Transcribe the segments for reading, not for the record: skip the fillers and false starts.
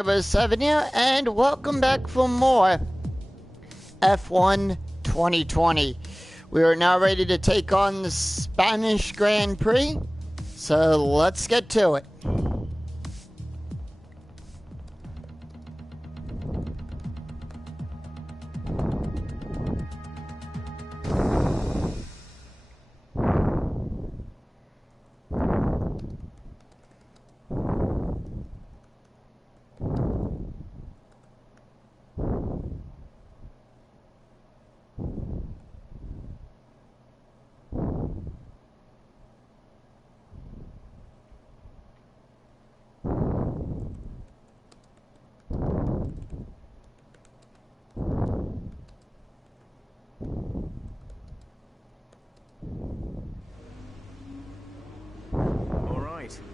7 here, and welcome back for more F1 2020. We are now ready to take on the Spanish Grand Prix, so let's get to it.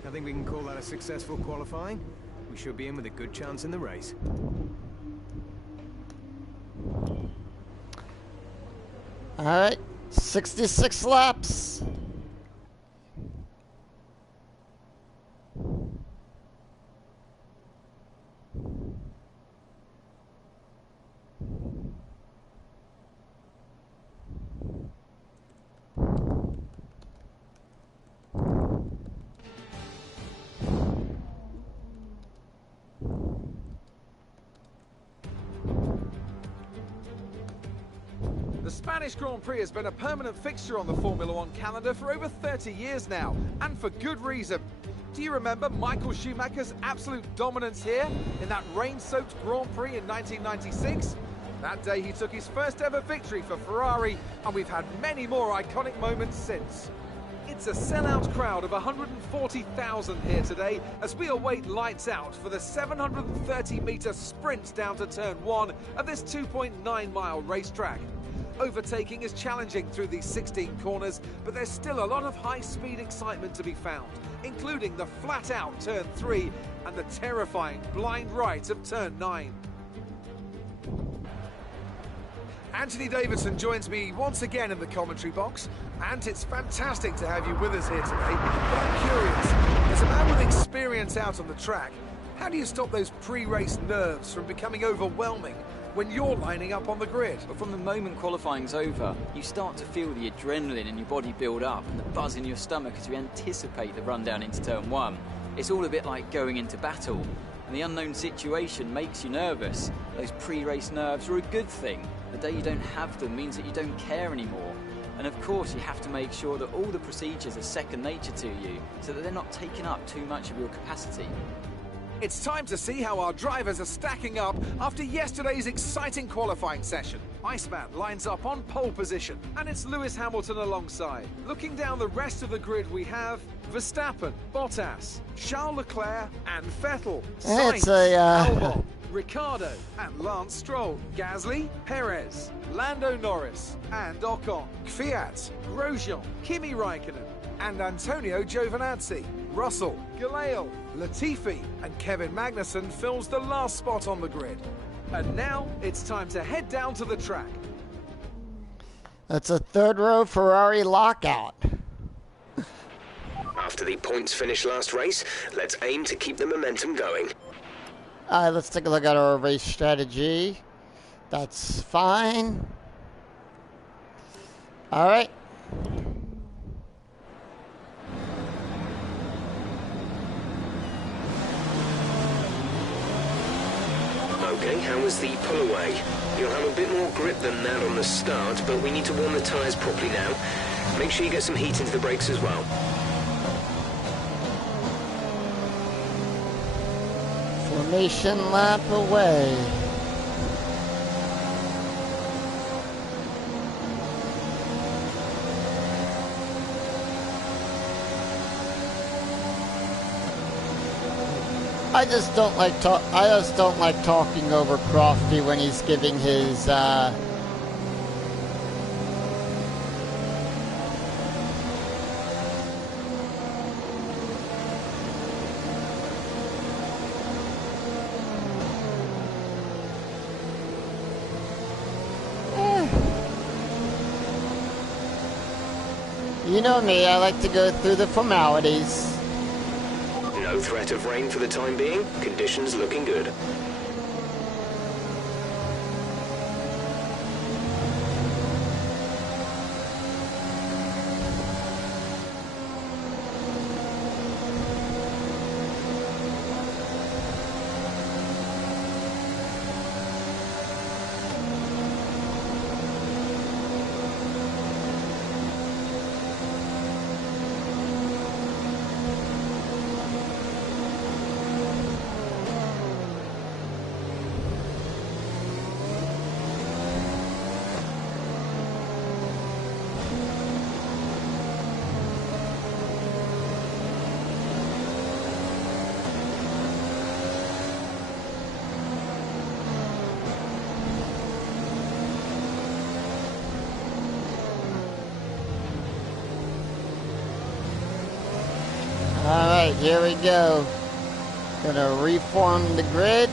I think we can call that a successful qualifying. We should be in with a good chance in the race. Alright, 66 laps. The Spanish Grand Prix has been a permanent fixture on the Formula One calendar for over 30 years now, and for good reason. Do you remember Michael Schumacher's absolute dominance here in that rain-soaked Grand Prix in 1996? That day he took his first ever victory for Ferrari, and we've had many more iconic moments since. It's a sellout crowd of 140,000 here today as we await lights out for the 730-metre sprint down to turn 1 of this 2.9-mile racetrack. Overtaking is challenging through these 16 corners, but there's still a lot of high-speed excitement to be found, including the flat-out turn 3 and the terrifying blind right of turn 9. Anthony Davidson joins me once again in the commentary box, and it's fantastic to have you with us here today. But I'm curious, as a man with experience out on the track, how do you stop those pre-race nerves from becoming overwhelming when you're lining up on the grid? But from the moment qualifying's over, you start to feel the adrenaline in your body build up and the buzz in your stomach as you anticipate the run down into turn 1. It's all a bit like going into battle, and the unknown situation makes you nervous. Those pre-race nerves are a good thing. The day you don't have them means that you don't care anymore. And of course you have to make sure that all the procedures are second nature to you, so that they're not taking up too much of your capacity. It's time to see how our drivers are stacking up after yesterday's exciting qualifying session. Iceman lines up on pole position, and it's Lewis Hamilton alongside. Looking down the rest of the grid, we have Verstappen, Bottas, Charles Leclerc, and Vettel. It's Albon, Ricciardo, and Lance Stroll. Gasly, Perez, Lando Norris, and Ocon. Kvyat, Grosjean, Kimi Raikkonen, and Antonio Giovinazzi. Russell, Galeal, Latifi, and Kevin Magnussen fills the last spot on the grid. And now it's time to head down to the track. That's a third row Ferrari lockout. After the points finish last race, let's aim to keep the momentum going. Alright, let's take a look at our race strategy. That's fine. Alright. Okay, how was the pull away? You'll have a bit more grip than that on the start, but we need to warm the tyres properly now. Make sure you get some heat into the brakes as well. Formation lap away. I just don't like talking over Crofty when he's giving his You know me, I like to go through the formalities. No No threat of rain for the time being. Conditions looking good. Alright, here we go. Gonna reform the grid.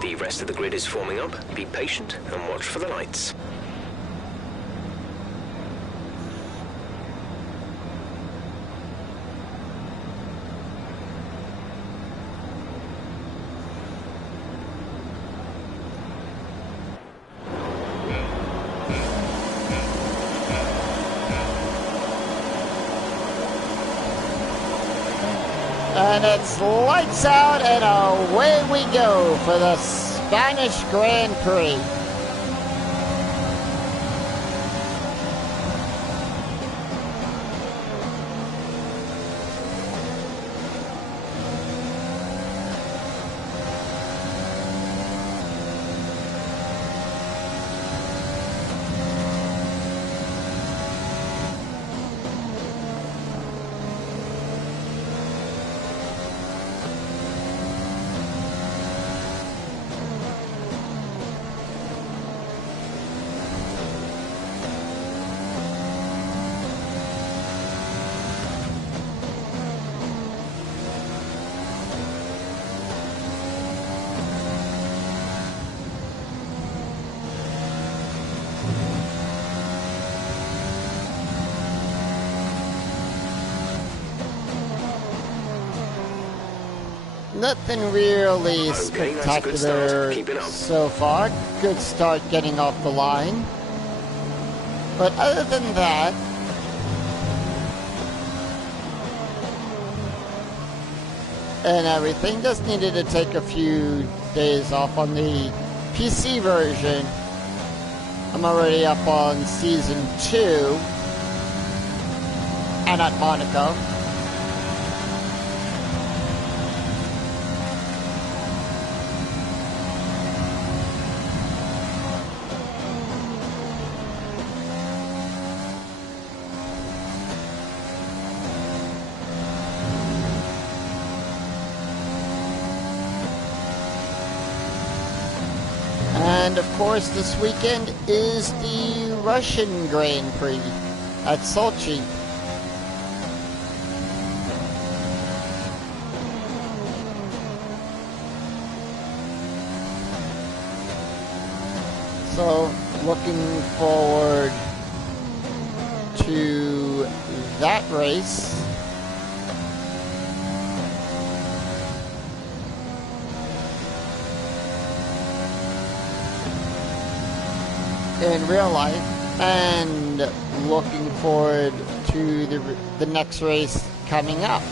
The rest of the grid is forming up. Be patient and watch for the lights. And it's lights out and away we go for the Spanish Grand Prix. Nothing really Okay, that's a good start. spectacular Keep it up. so far. Good start getting off the line. But other than that, and everything, just needed to take a few days off on the PC version. I'm already up on Season 2 and at Monaco. And of course, this weekend is the Russian Grand Prix at Sochi. So, looking forward to that race. In real life, and looking forward to the next race coming up.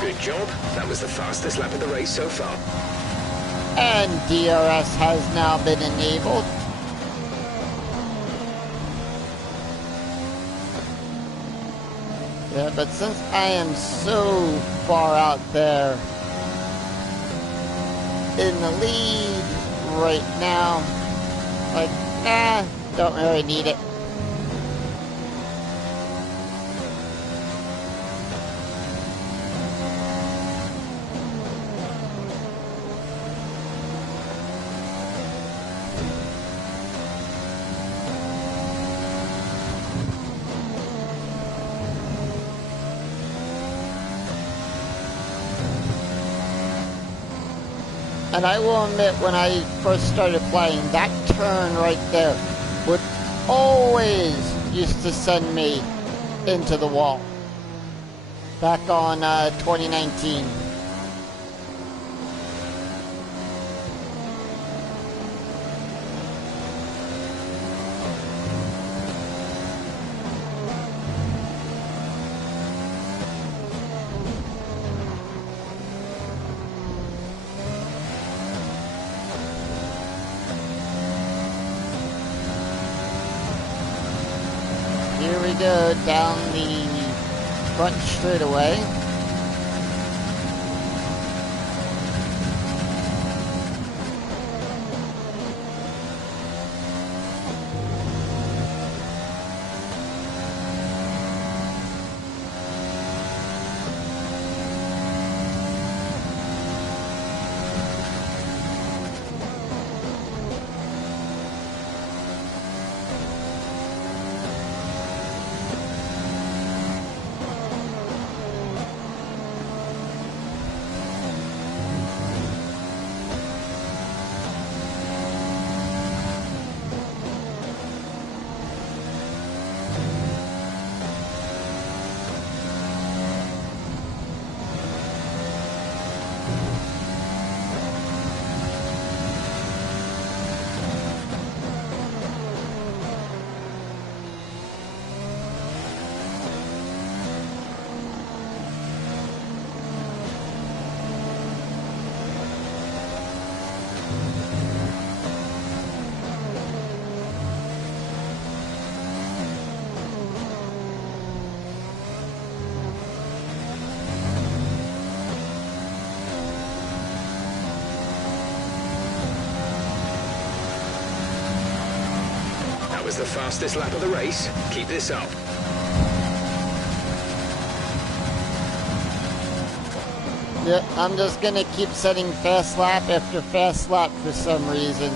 Good job. That was the fastest lap of the race so far. And DRS has now been enabled. Yeah, but since I am so far out there in the lead right now, like, nah, don't really need it. And I will admit, when I first started playing, that turn right there would always used to send me into the wall. Back on 2019. Here we go, down the front straightaway. That was the fastest lap of the race. Keep this up. Yeah, I'm just gonna keep setting fast lap after fast lap for some reason.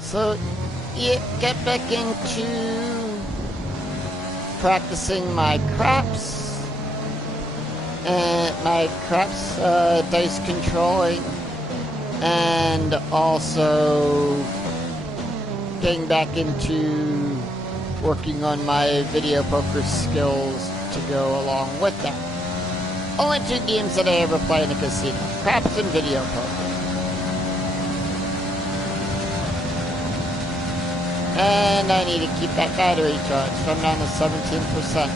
So, yeah, get back into practicing my craps and my craps dice controlling, and also getting back into working on my video poker skills to go along with that. Only two games that I ever play in a casino: craps and video poker. And I need to keep that battery charged. I'm down to 17%.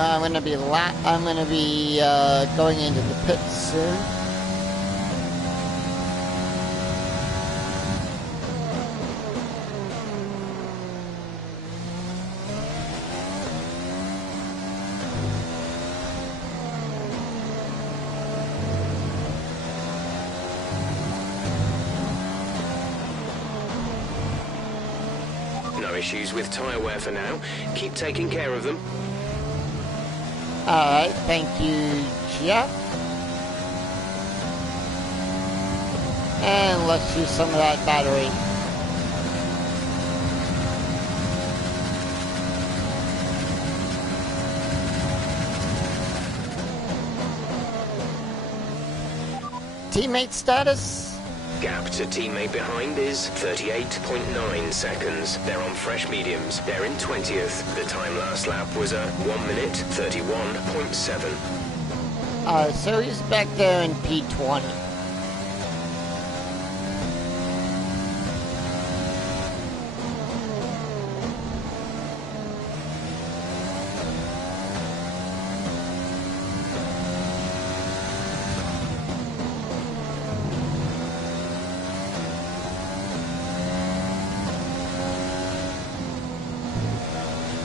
I'm gonna be going into the pits soon. No issues with tyre wear for now. Keep taking care of them. Alright, thank you, Jeff. And let's use some of that battery. Teammate status? Gap to teammate behind is 38.9 seconds. They're on fresh mediums. They're in 20th. The time last lap was a 1 minute 31.7. Alright, so he's back there in P20.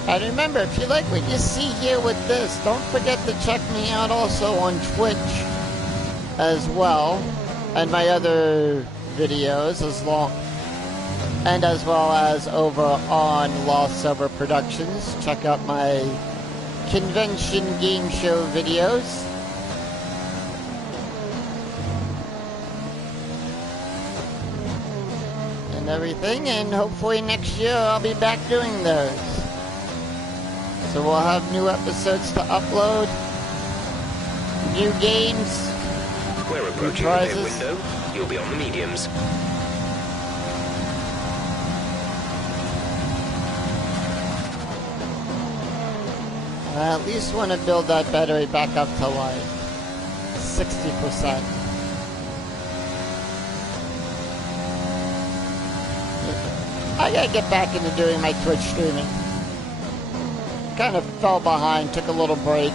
And remember, if you like what you see here with this, don't forget to check me out also on Twitch as well, and my other videos as well as over on Lost Silver Productions. Check out my convention game show videos. And everything, and hopefully next year I'll be back doing those. So we'll have new episodes to upload, new games, We're approaching the pit window. You'll be on the mediums. I at least want to build that battery back up to like 60%. I gotta get back into doing my Twitch streaming. Kind of fell behind, took a little break.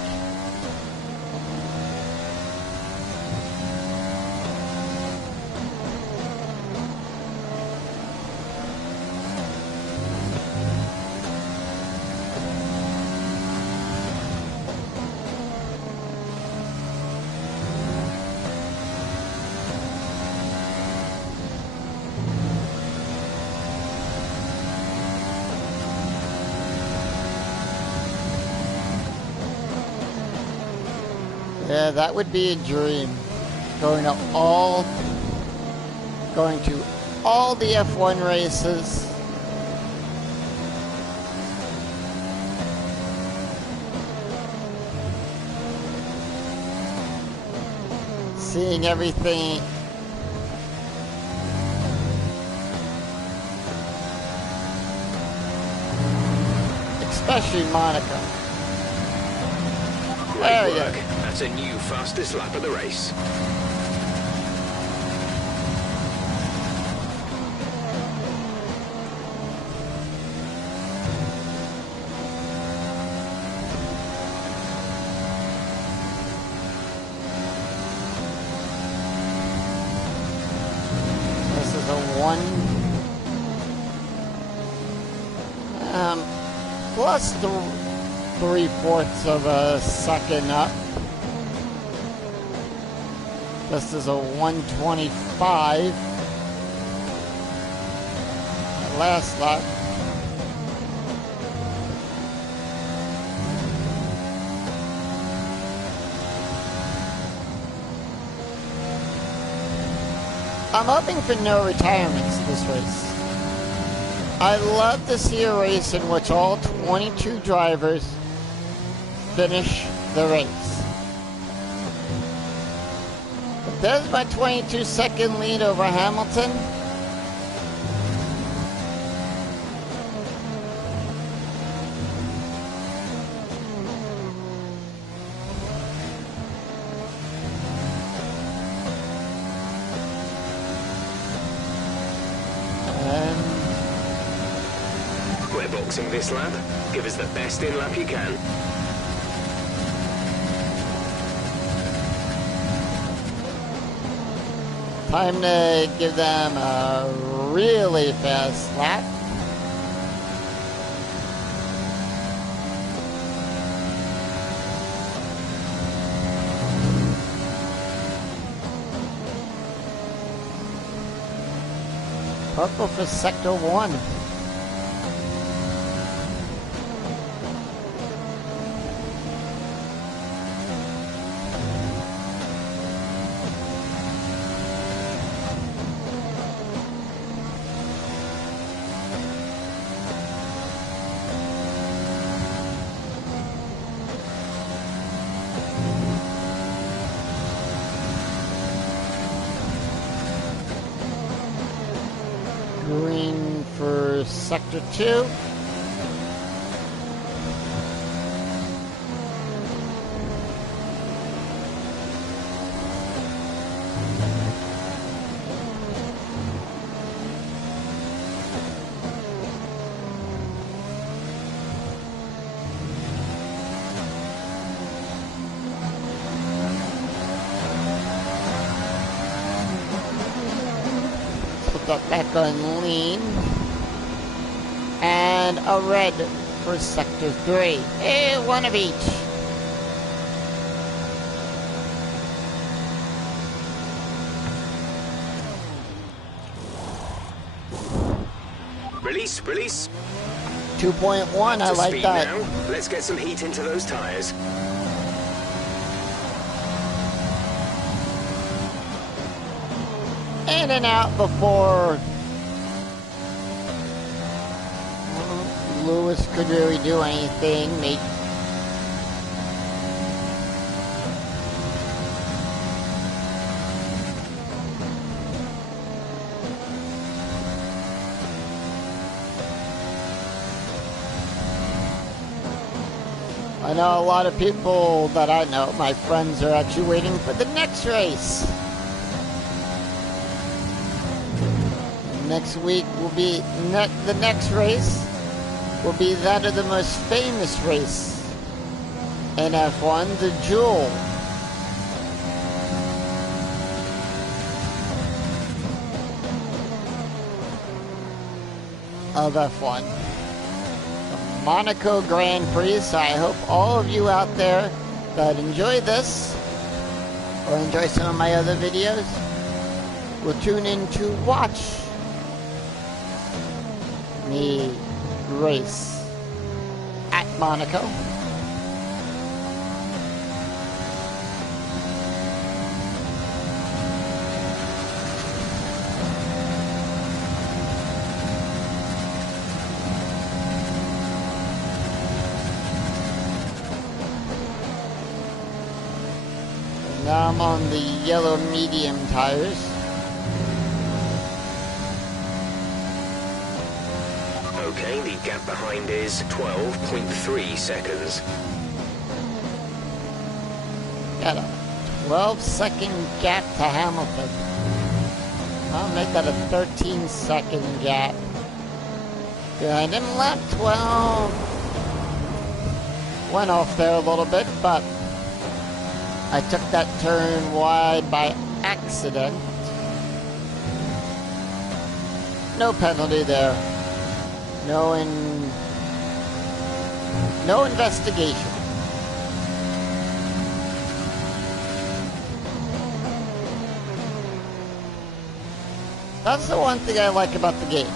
Yeah, that would be a dream. Going to all the F1 races. Seeing everything. Especially Monaco. Great work. That's a new fastest lap of the race. This is a 1 plus 3/4 of a second up. This is a 1:25. Last lap. I'm hoping for no retirements this race. I love to see a race in which all 22 drivers finish the race. But there's my 22-second lead over Hamilton. We're boxing this lap. Give us the best in lap you can. Time to give them a really fast lap. Purple for Sector 1. Sector 2. Got back on lean. And a red for Sector 3. Hey, one of each. Release, release. 2.1, I like Speed that. now. Let's get some heat into those tires. In and out before Lewis could really do anything. I know a lot of people that I know, my friends, are actually waiting for the next race. Next week will be the next race will be that of the most famous race in F1, the Jewel. Of F1. The Monaco Grand Prix. So I hope all of you out there that enjoy this or enjoy some of my other videos will tune in to watch me race at Monaco. Now I'm on the yellow medium tires. Okay, the gap behind is 12.3 seconds. Got a 12-second gap to Hamilton. I'll make that a 13-second gap. Behind him, lap 12. Went off there a little bit, but I took that turn wide by accident. No penalty there. No investigation. That's the one thing I like about the games.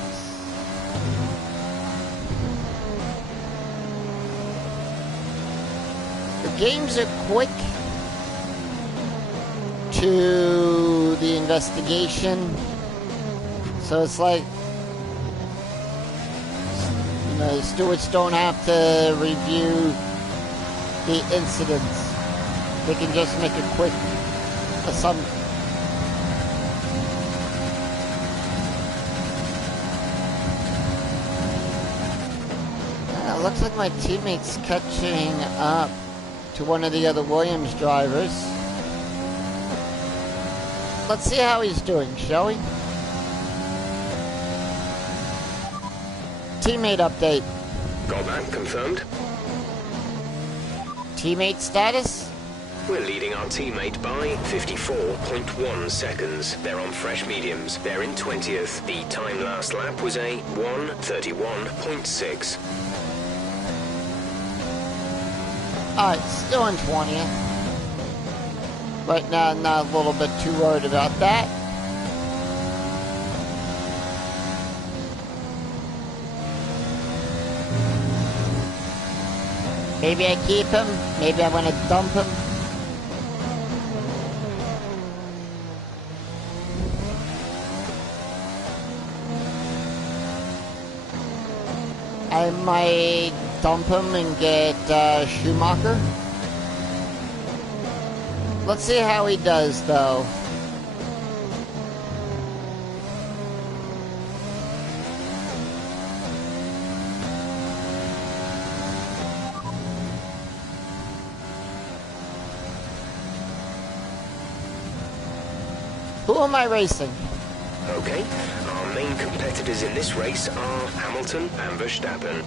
The games are quick to the investigation. So it's like, you know, the stewards don't have to review the incidents. They can just make a quick assumption. Looks like my teammate's catching up to one of the other Williams drivers. Let's see how he's doing, shall we? Teammate update. Got that confirmed. Teammate status? We're leading our teammate by 54.1 seconds. They're on fresh mediums. They're in 20th. The time last lap was a 1:31.6. Alright, still in 20th. Right now, I'm not a little bit too worried about that. Maybe I keep him. Maybe I'm going to dump him. I might dump him and get Schumacher. Let's see how he does, though. Who am I racing? Okay, our main competitors in this race are Hamilton and Verstappen.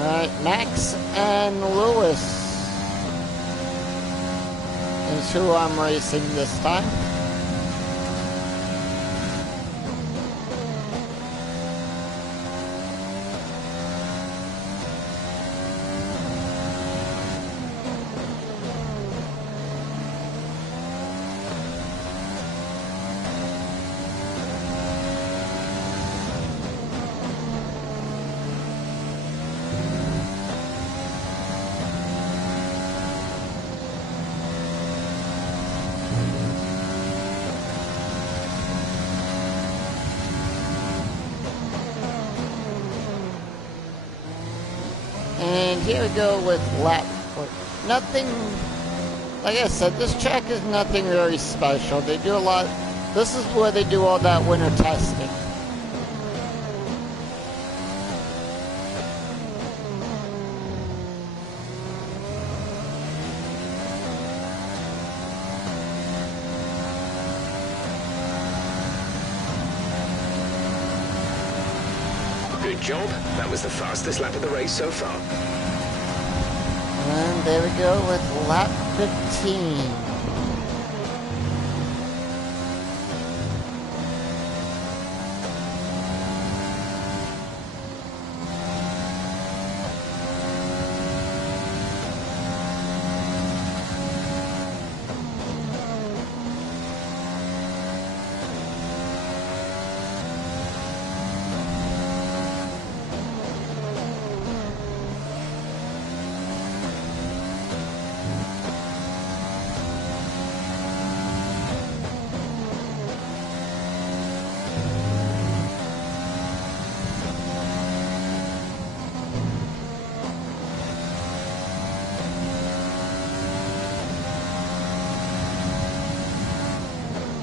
Alright, Max and Lewis is who I'm racing this time. And here we go with lap 4. Nothing, like I said, this track is nothing very special. They do a lot, this is where they do all that winter testing. Good job. That was the fastest lap of the race so far. And there we go with lap 15.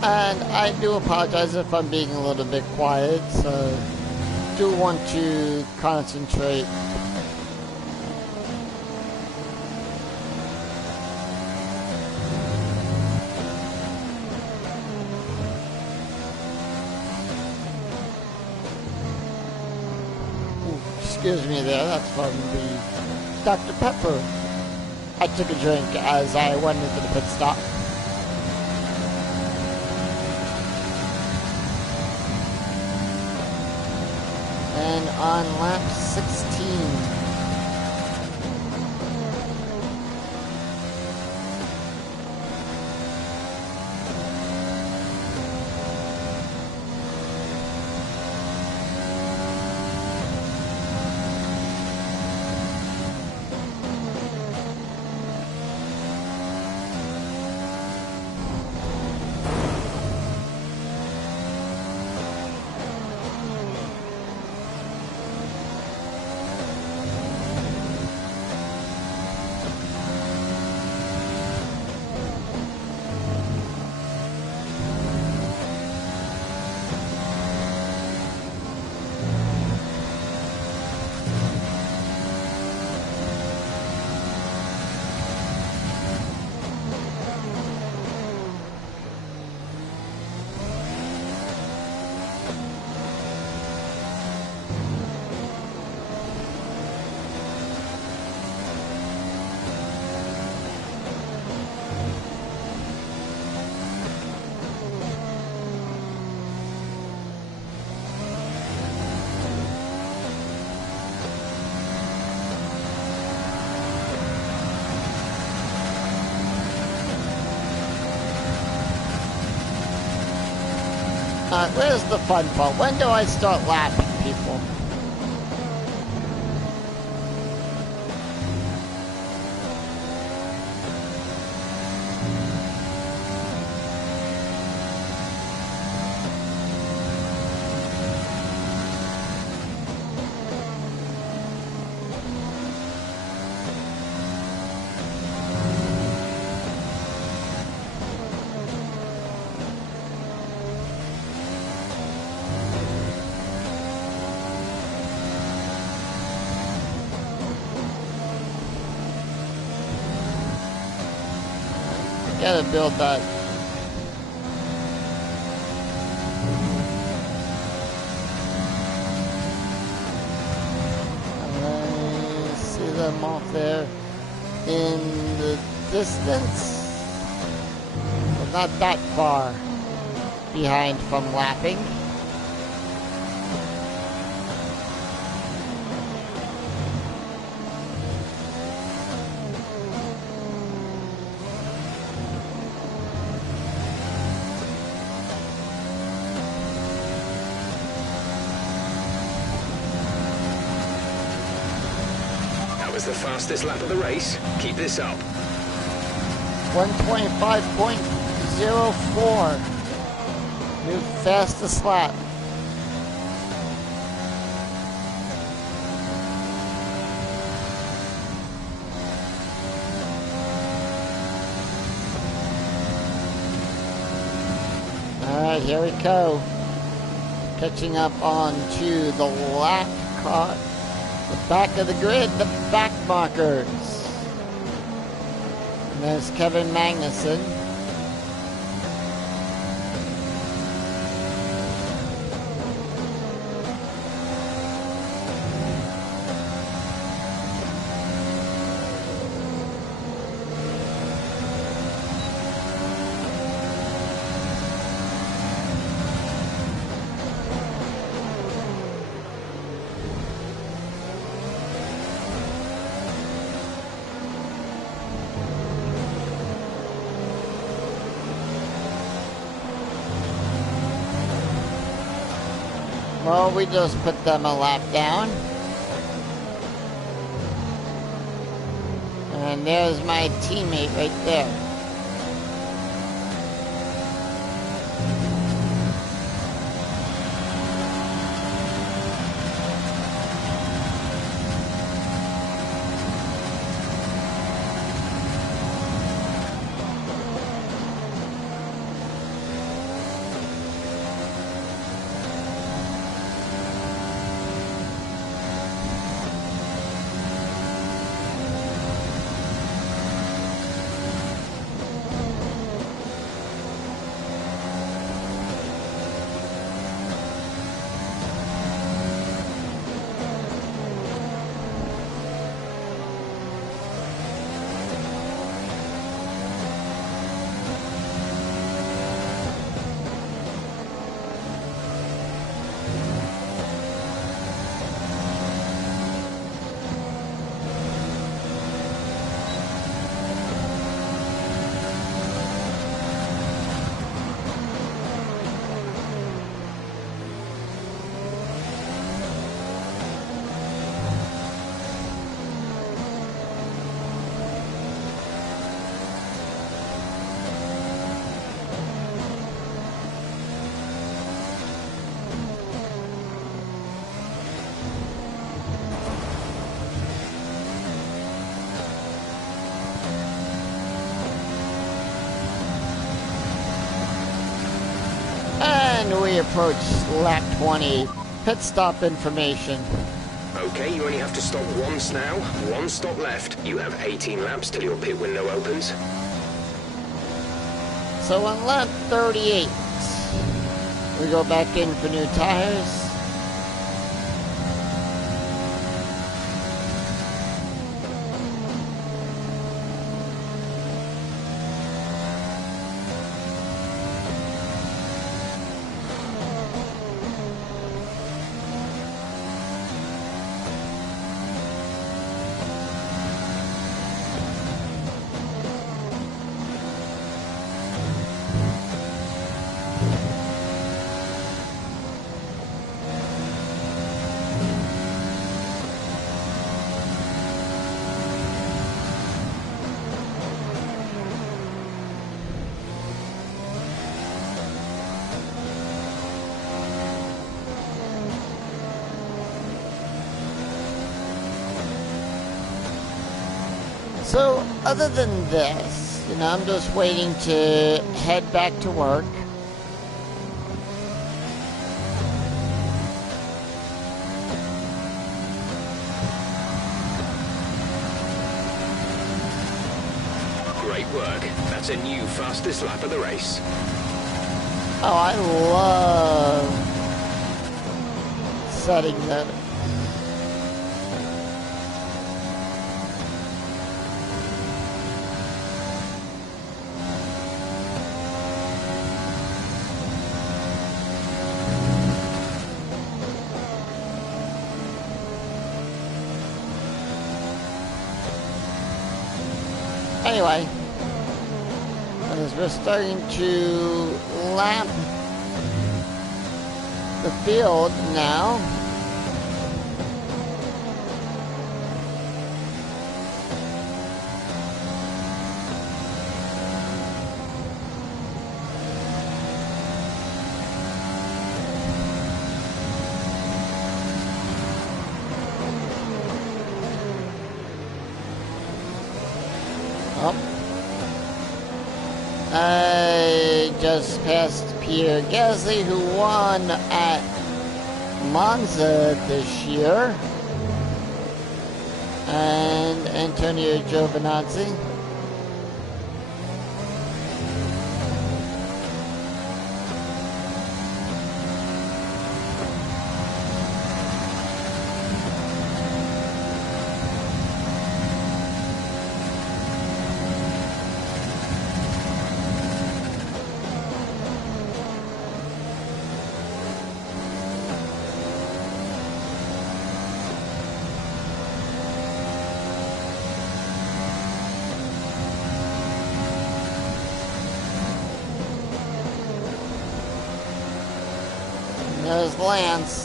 And I do apologize if I'm being a little bit quiet, so do want to concentrate. Ooh, excuse me there, that's from the Dr. Pepper. I took a drink as I went into the pit stop. And on lap 16. Where's the fun part? When do I start laughing, people? gotta build that. I see them off there in the distance. Well, not that far behind from lapping. Was the fastest lap of the race. Keep this up. 125.04. New fastest lap. Alright, here we go. Catching up on to the lap car. The back of the grid, the back markers. And there's Kevin Magnussen. Well, we just put them a lap down. And there's my teammate right there. And we approach lap 20. Pit stop information. Okay, you only have to stop once now. One stop left. You have 18 laps till your pit window opens. So on lap 38, we go back in for new tires. So, other than this, I'm just waiting to head back to work. Great work. That's That's a new fastest lap of the race. Oh, I love setting that. Anyway, as we're starting to lap the field now. I just passed Pierre Gasly, who won at Monza this year, and Antonio Giovinazzi. There's Lance.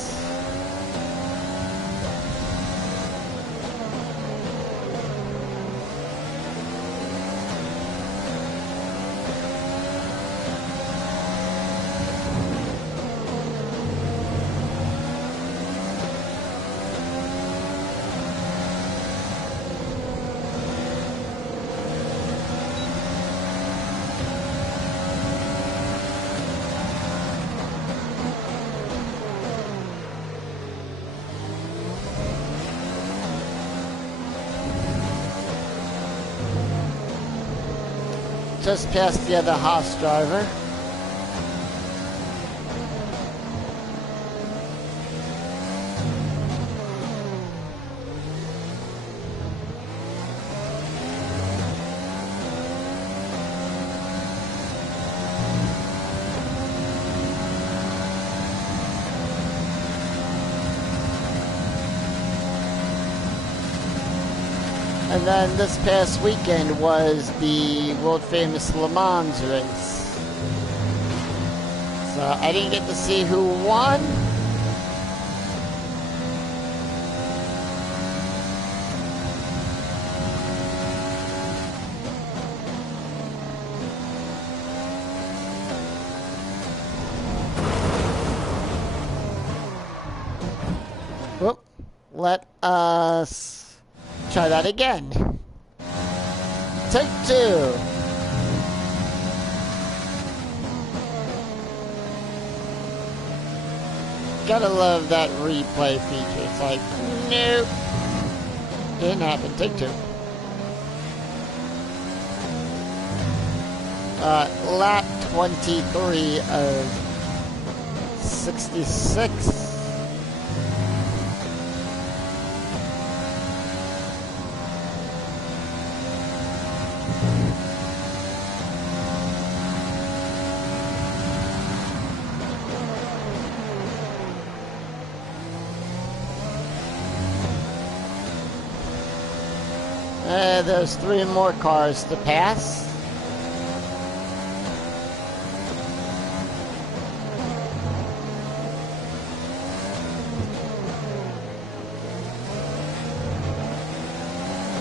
Just past the other Haas driver. And then this past weekend was the world famous Le Mans race. So I didn't get to see who won. Whoop. Let us try that again. Take two. Gotta love that replay feature. It's like, nope. Didn't happen. Take two. Lap 23 of 66. There's 3 more cars to pass.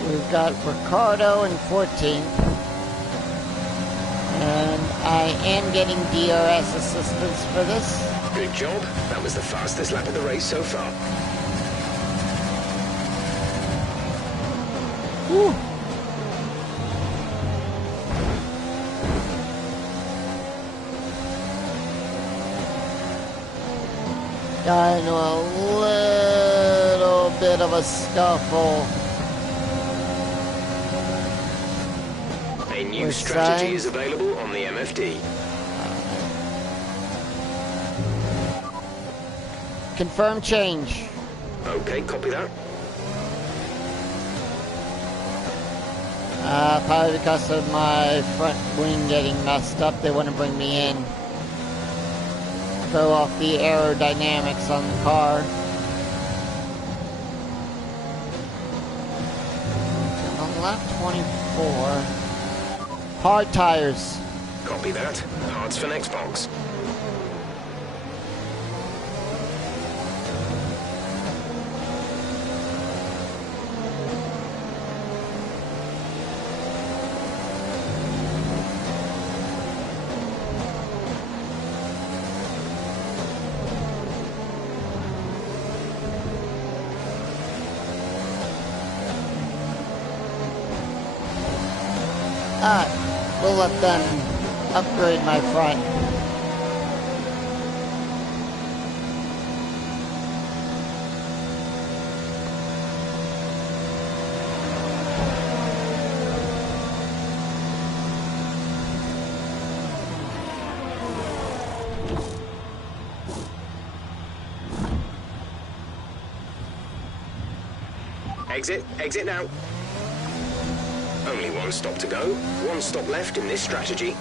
We've got Ricardo in 14th. And I am getting DRS assistance for this. Good job. That was the fastest lap of the race so far. Whew. Got into a little bit of a scuffle. A new new Which strategy side? is available on the MFD. Confirm change. Okay, copy that. Probably because of my front wing getting messed up, they want to bring me in. Throw off the aerodynamics on the car. I'm on lap 24. Hard tires. Copy that. Hards for next box. We'll let them upgrade my front. Exit now. Only one stop to go. One stop left in this strategy.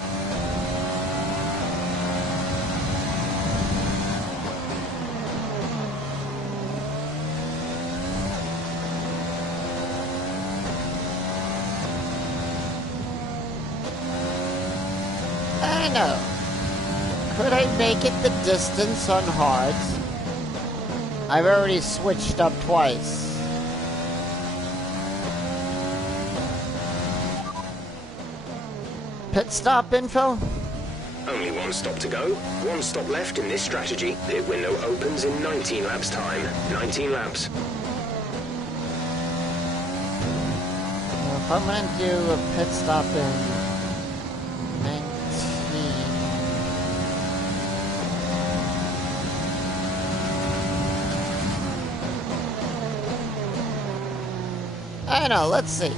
I know. Could I make it the distance on hards? I've already switched up twice. Pit stop info? Only one stop to go. One stop left in this strategy. Pit window opens in 19 laps time. 19 laps. Well, if I'm gonna do a pit stop in 19... I don't know, let's see.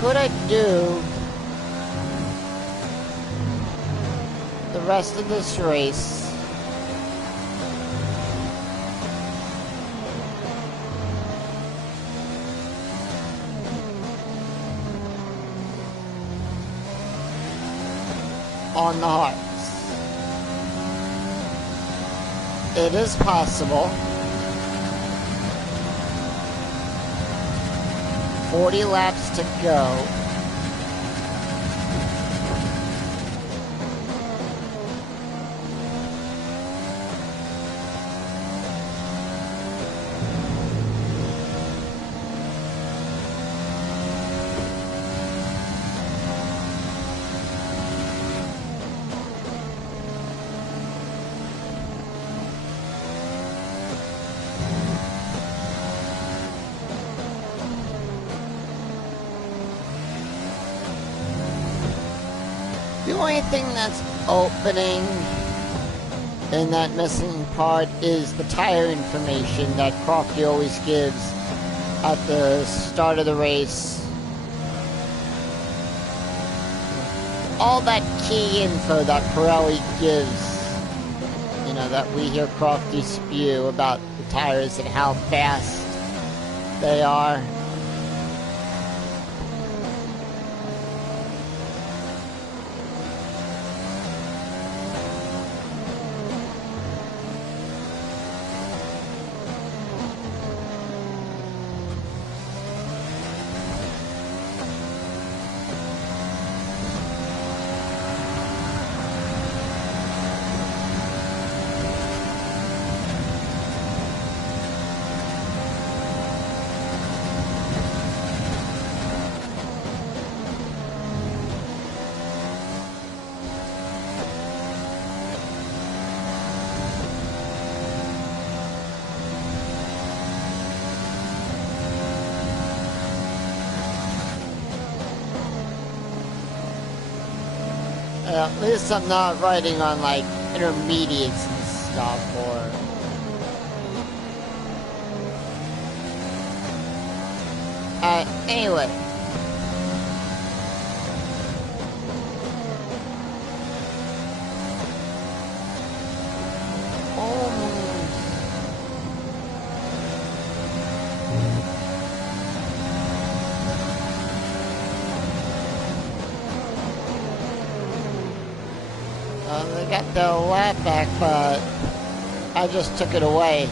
Could I do the rest of this race on the hearts? It is possible. 40 laps to go. The only thing that's opening in that missing part is the tire information that Crofty always gives at the start of the race. All that key info that Pirelli gives, you know, that we hear Crofty spew about the tires and how fast they are. At least I'm not riding on like intermediates and stuff, or anyway. they got their lap back, but I just took it away.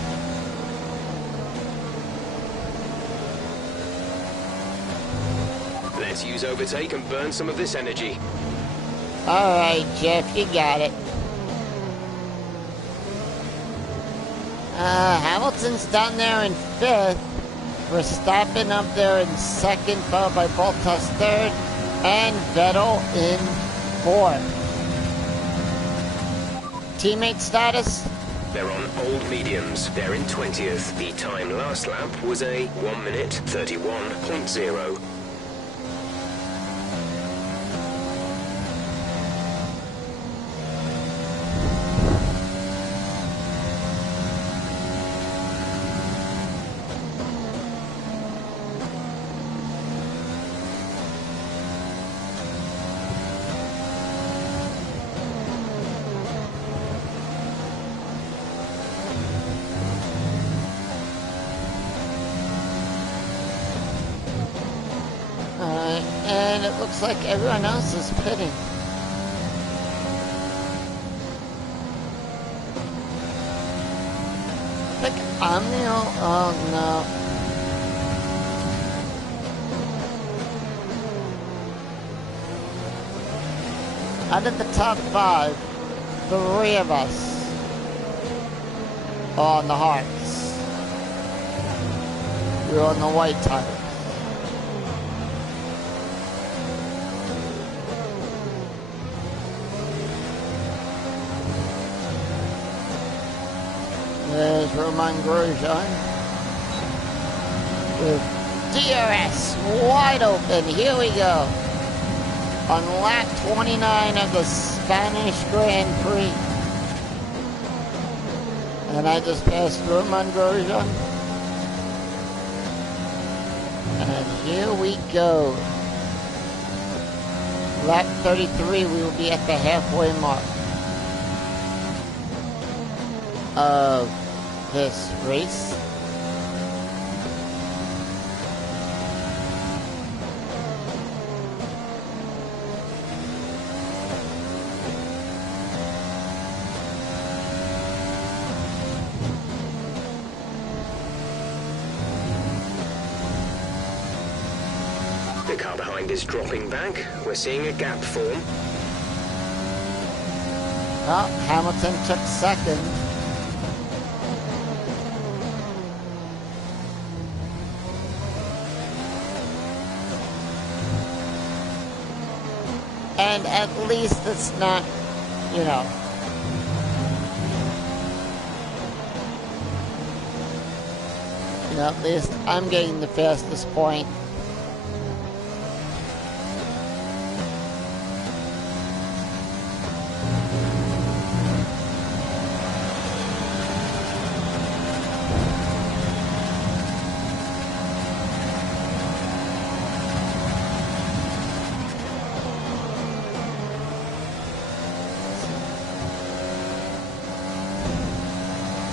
Let's use overtake and burn some of this energy. Alright, Jeff, you got it. Hamilton's down there in 5th. Verstappen up there in 2nd, followed by Bottas 3rd, and Vettel in 4th. Teammate status? They're on old mediums. They're in 20th. The time last lap was a 1 minute 31.0. And it looks like everyone else is pitting. I think I'm the oh no. Out of the top 5, 3 of us are on the Hearts. We're on the white tires. There's Roman Grosjean with DRS wide open. Here we go. On lap 29 of the Spanish Grand Prix. And I just passed Roman Grosjean. And here we go. Lap 33, we will be at the halfway mark of this race. The car behind is dropping back. We're seeing a gap form. Well, Hamilton took 2nd. And at least it's not, you know, at least I'm getting the fastest point.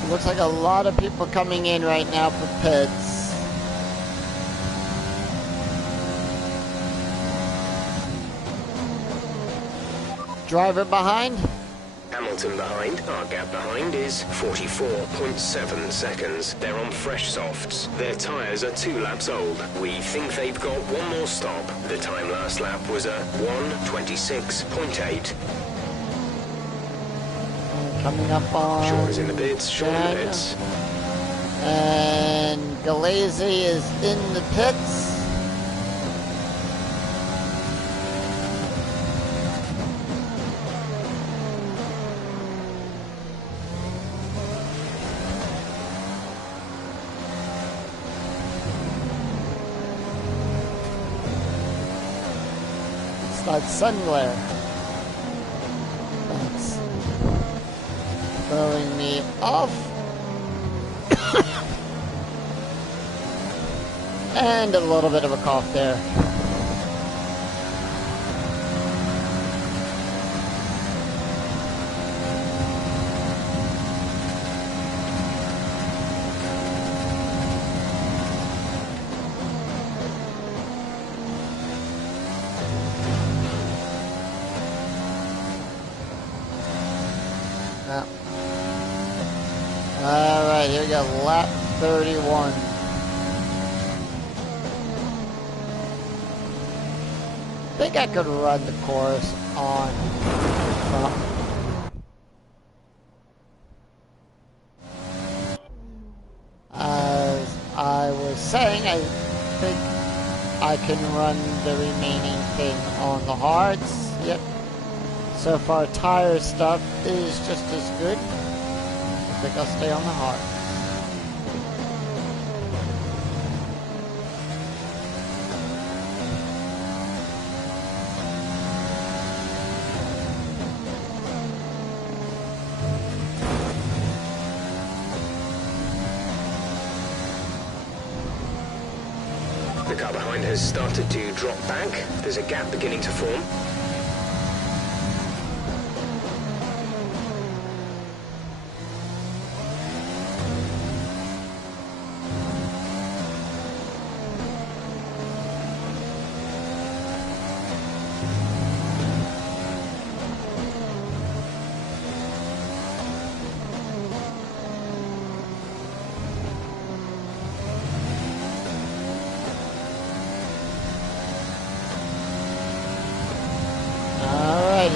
Looks like a lot of people coming in right now for pits. Driver behind? Hamilton behind. Our gap behind is 44.7 seconds. They're on fresh softs. Their tyres are 2 laps old. We think they've got one more stop. The time last lap was a 1:26.8. Coming up on... Sean is in the pits. Sean in the pits. And Galezi is in the pits. It's that sun glare. That's throwing me off. And a little bit of a cough there. Alright, here we go. Lap 31. I think I could run the course on. As I was saying, I think I can run the remaining thing on the hards. Yep. So far, tire stuff is just as good. I think I'll stay on the hards. The car behind has started to drop back. There's a gap beginning to form.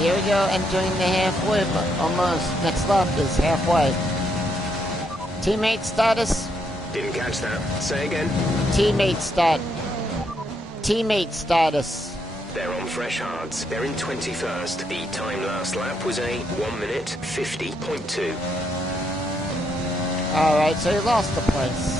Here we go, entering the halfway, but almost. Next lap is halfway. Teammate status? Didn't catch that. Say again. Teammate status. They're on fresh hards. They're in 21st. The time last lap was a 1 minute 50.2. Alright, so you lost the place.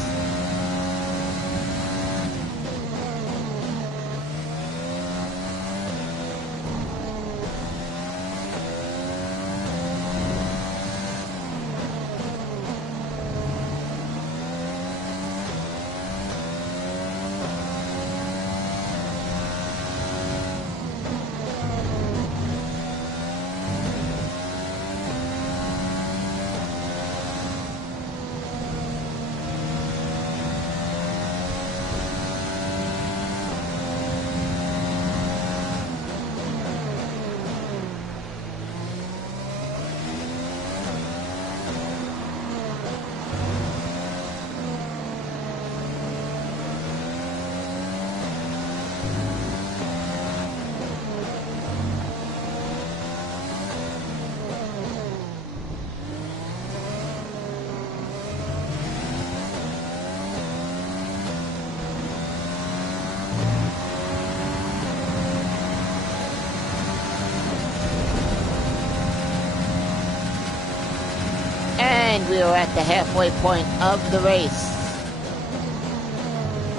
And we are at the halfway point of the race.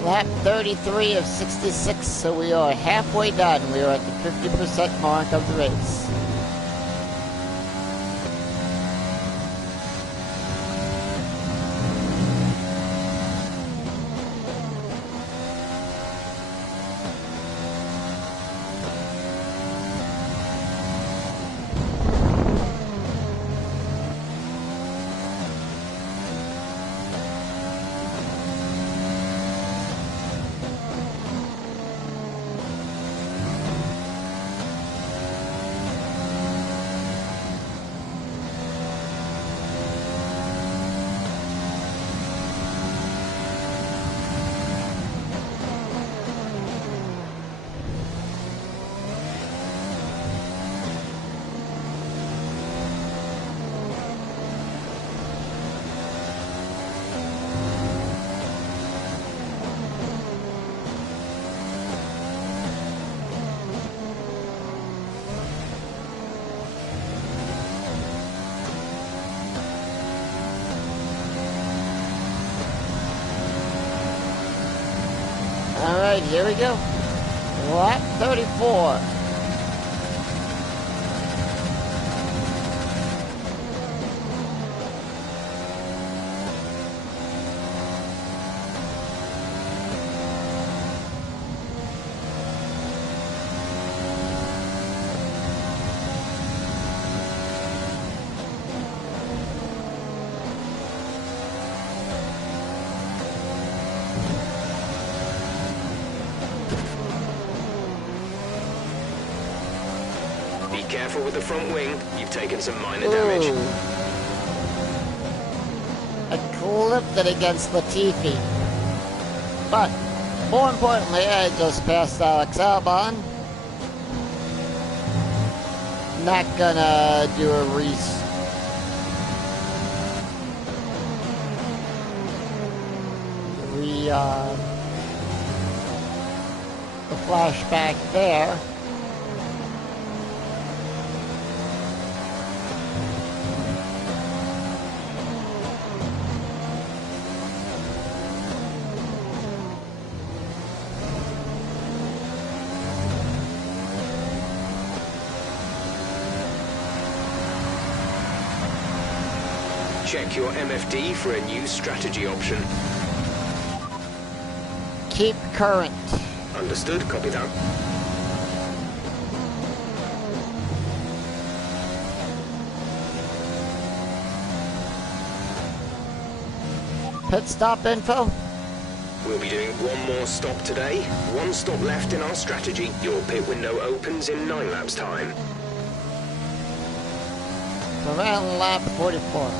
Lap 33 of 66, so we are halfway done. We are at the 50% mark of the race. Alright, here we go. Lap 34. Careful with the front wing. You've taken some minor damage. flipped it against Latifi. But more importantly, I just passed Alex Albon. Not gonna do a the flashback there. Check your MFD for a new strategy option. Keep current. Understood, copy that. Pit stop info. We'll be doing one more stop today. One stop left in our strategy. Your pit window opens in 9 laps time. Around lap 44.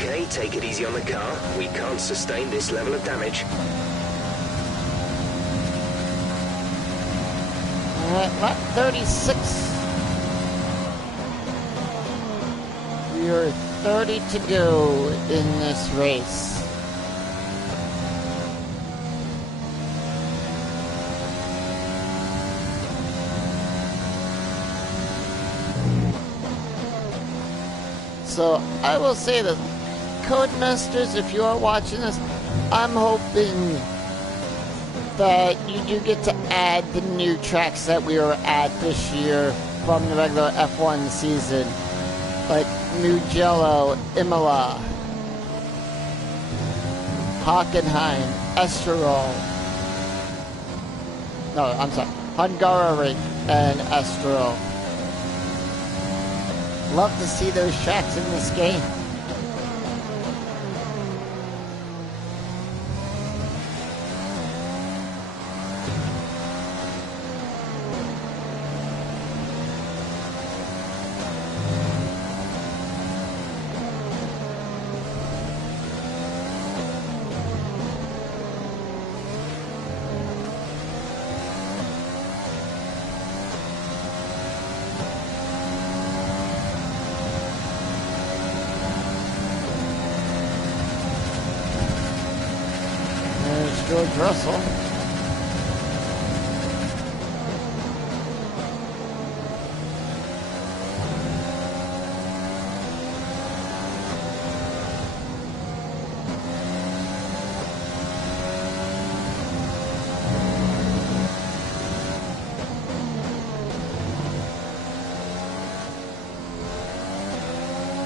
Okay, take it easy on the car. We can't sustain this level of damage. Alright, lap 36. We are 30 to go in this race. So I will say that, Codemasters, if you are watching this, I'm hoping that you do get to add the new tracks that we were at this year from the regular F1 season, like Mugello, Imola, Hockenheim, Estoril. No, I'm sorry, Hungary and Estoril. Love to see those tracks in this game. George Russell.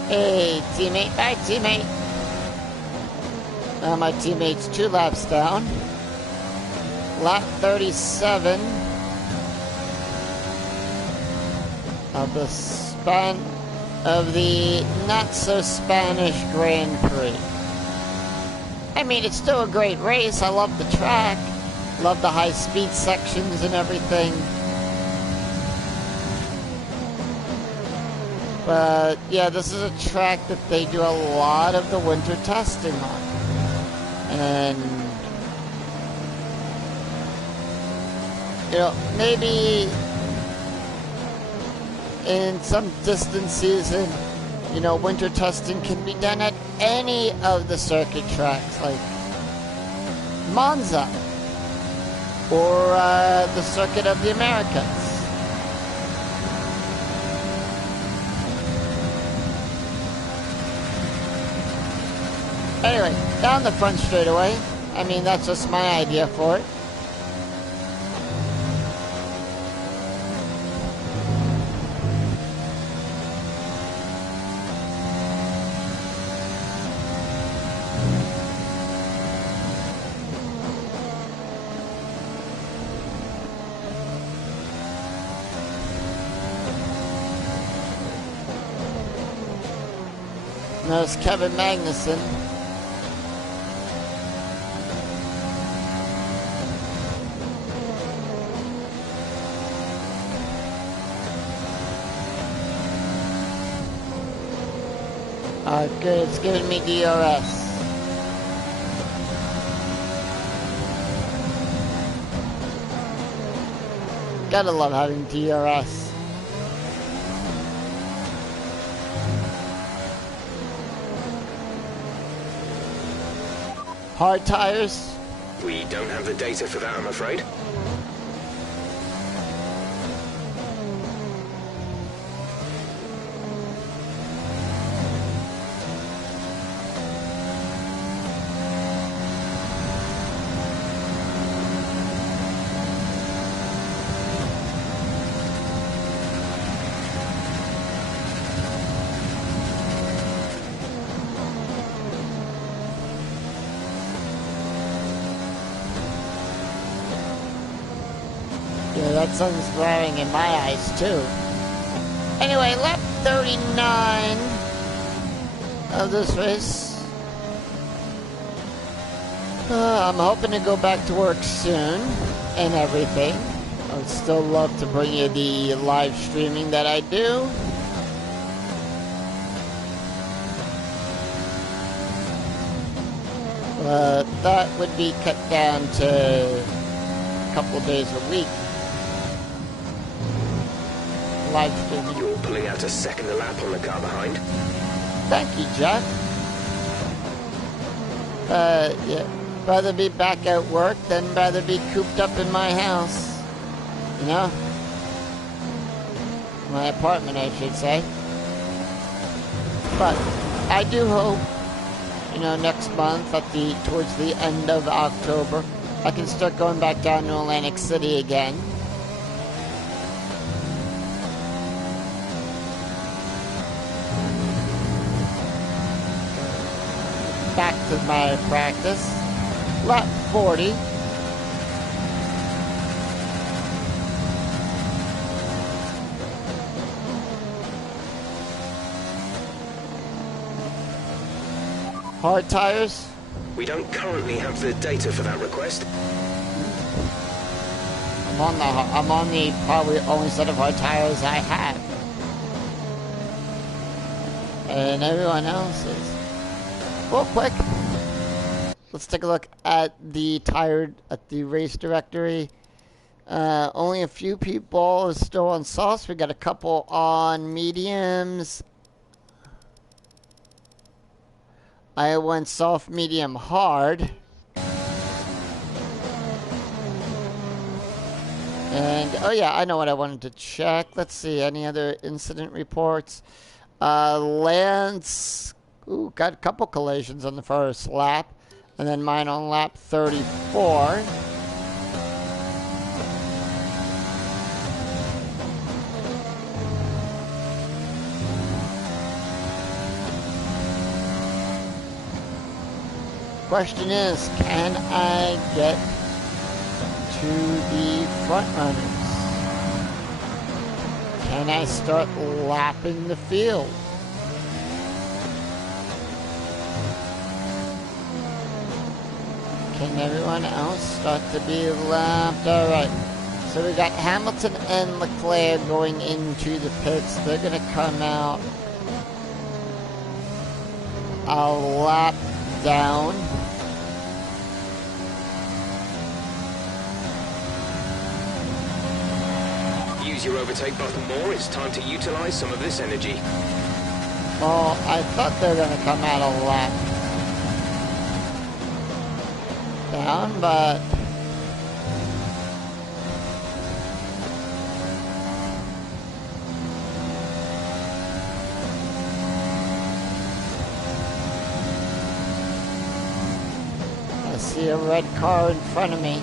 Hey, teammate, bye, teammate. Now my teammate's 2 laps down. Lap 37 of the not-so-Spanish Grand Prix. I mean, it's still a great race. I love the track. Love the high-speed sections and everything. But, yeah, this is a track that they do a lot of the winter testing on. And, you know, maybe in some distant season, you know, winter testing can be done at any of the circuit tracks, like Monza. or the Circuit of the Americas. Anyway, down the front straightaway. I mean, that's just my idea for it. There's Kevin Magnuson. Good, it's giving me DRS. Gotta love having DRS. Hard tires? We don't have the data for that, I'm afraid. That sun's glaring in my eyes too. Anyway, lap 39 of this race. I'm hoping to go back to work soon and everything. I would still love to bring you the live streaming that I do. That would be cut down to a couple of days a week. Live streaming. You're pulling out a second a lap on the car behind. Thank you, Jeff. Yeah, rather be back at work than rather be cooped up in my house. You know? My apartment, I should say. But I do hope, you know, next month towards the end of October, I can start going back down to Atlantic City again. Back to my practice. Lap 40. Hard tires? We don't currently have the data for that request. I'm on the probably only set of hard tires I have. And everyone else is. Real quick, let's take a look at the race directory. Only a few people are still on softs. We got a couple on mediums. I went soft, medium, hard. And, oh yeah, I know what I wanted to check. Let's see, any other incident reports? Lance... Ooh, got a couple collisions on the first lap, and then mine on lap 34. Question is, can I get to the front runners? Can I start lapping the field? Can everyone else start to be lapped? Alright, so we got Hamilton and Leclerc going into the pits. They're going to come out a lap down. Use your overtake button more. It's time to utilize some of this energy. Well, I thought they were going to come out a lap down, but see a red car in front of me.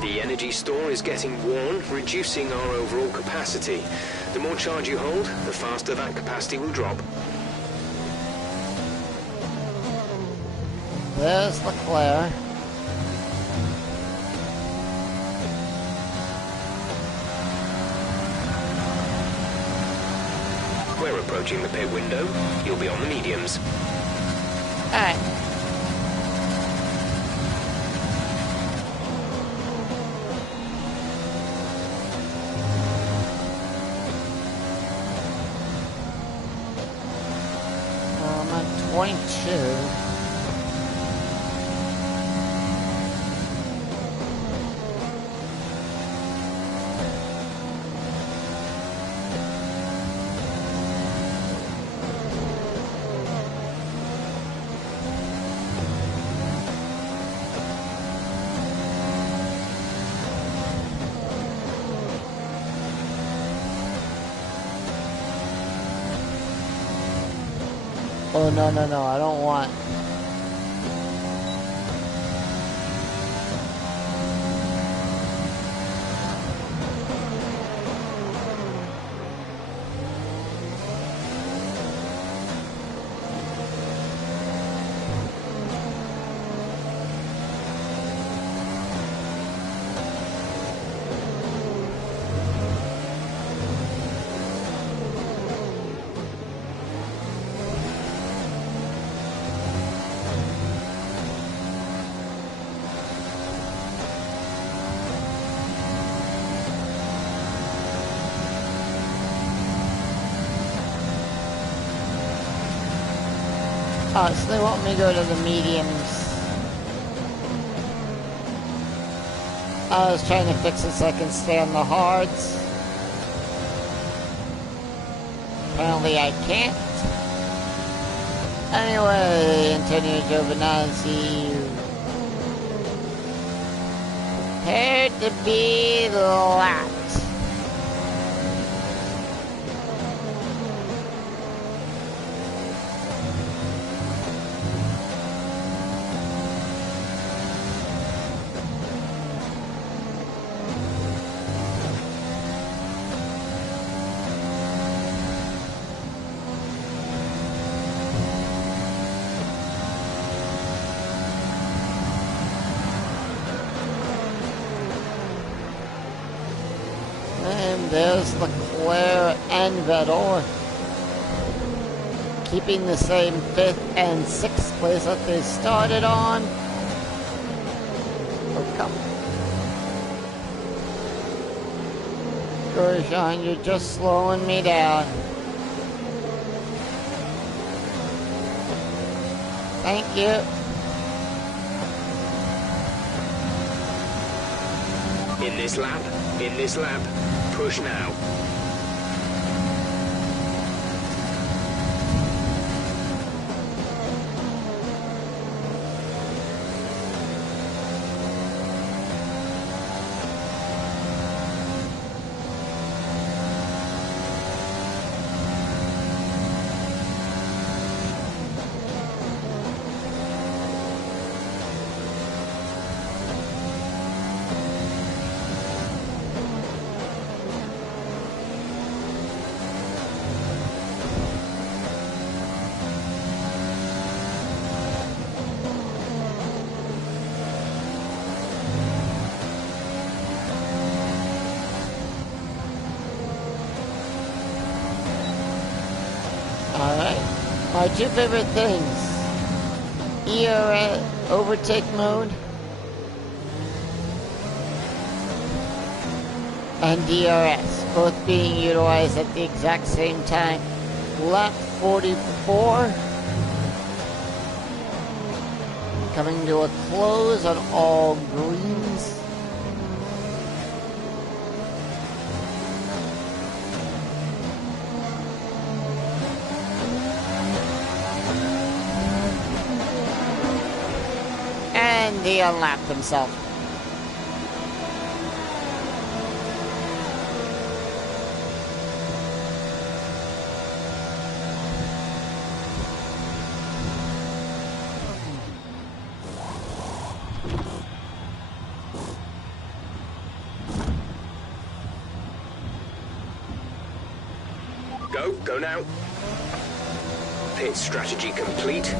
The energy store is getting worn, reducing our overall capacity. The more charge you hold, the faster that capacity will drop. There's Leclerc. We're approaching the pit window. You'll be on the mediums. Alright. I'm at 22. Oh, no, no, no, I don't want. Oh, so they want me to go to the mediums. I was trying to fix it so I can stay on the hards. Apparently I can't. Anyway, Antonio Giovinazzi. Prepare to be lapped. And there's Leclerc and Vettel, keeping the same 5th and 6th place that they started on. Oh, come. Grosjean, you're just slowing me down. Thank you. In this lap, push now. Alright. My two favorite things. ERA overtake mode. and DRS, both being utilized at the exact same time. Lap 44. Coming to a close on all greens. And he unlapped himself. Go now. Pit strategy complete.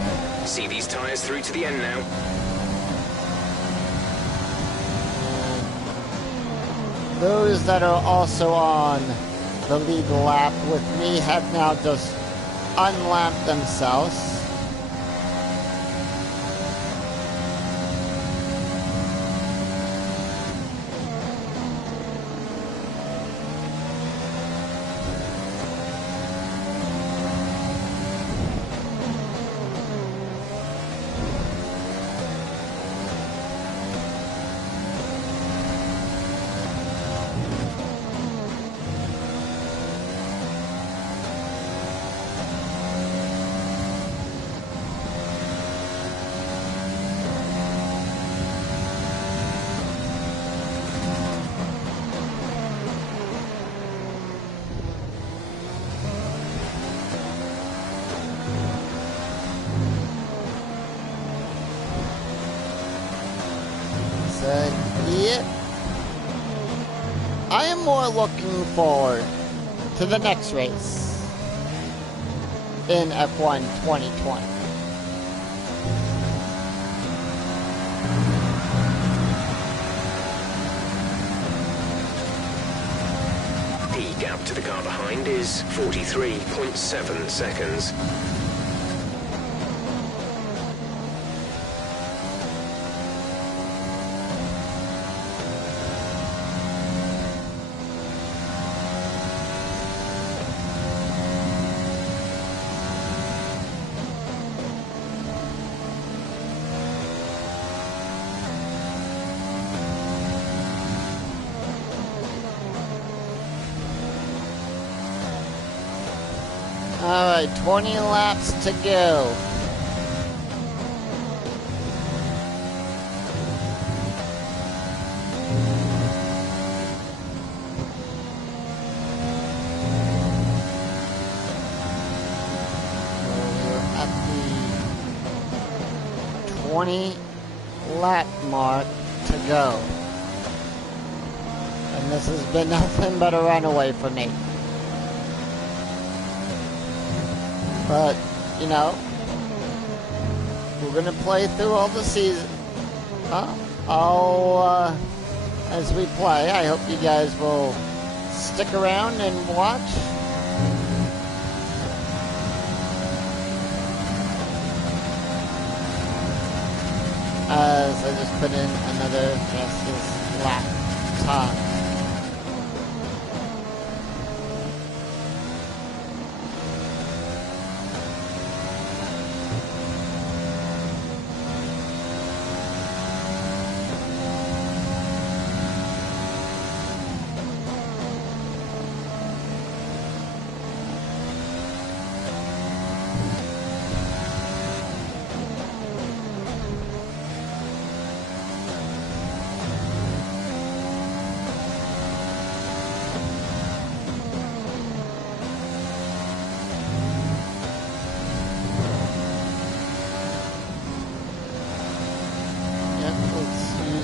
See these tyres through to the end now. Those that are also on the lead lap with me have now just unlapped themselves. Yep. I am more looking forward to the next race in F1 2020. The gap to the car behind is 43.7 seconds. Alright, 20 laps to go. We're at the 20 lap mark to go. And this has been nothing but a runaway for me. But, you know, we're going to play through all the season. As we play, I hope you guys will stick around and watch. As I just put in another fastest lap time.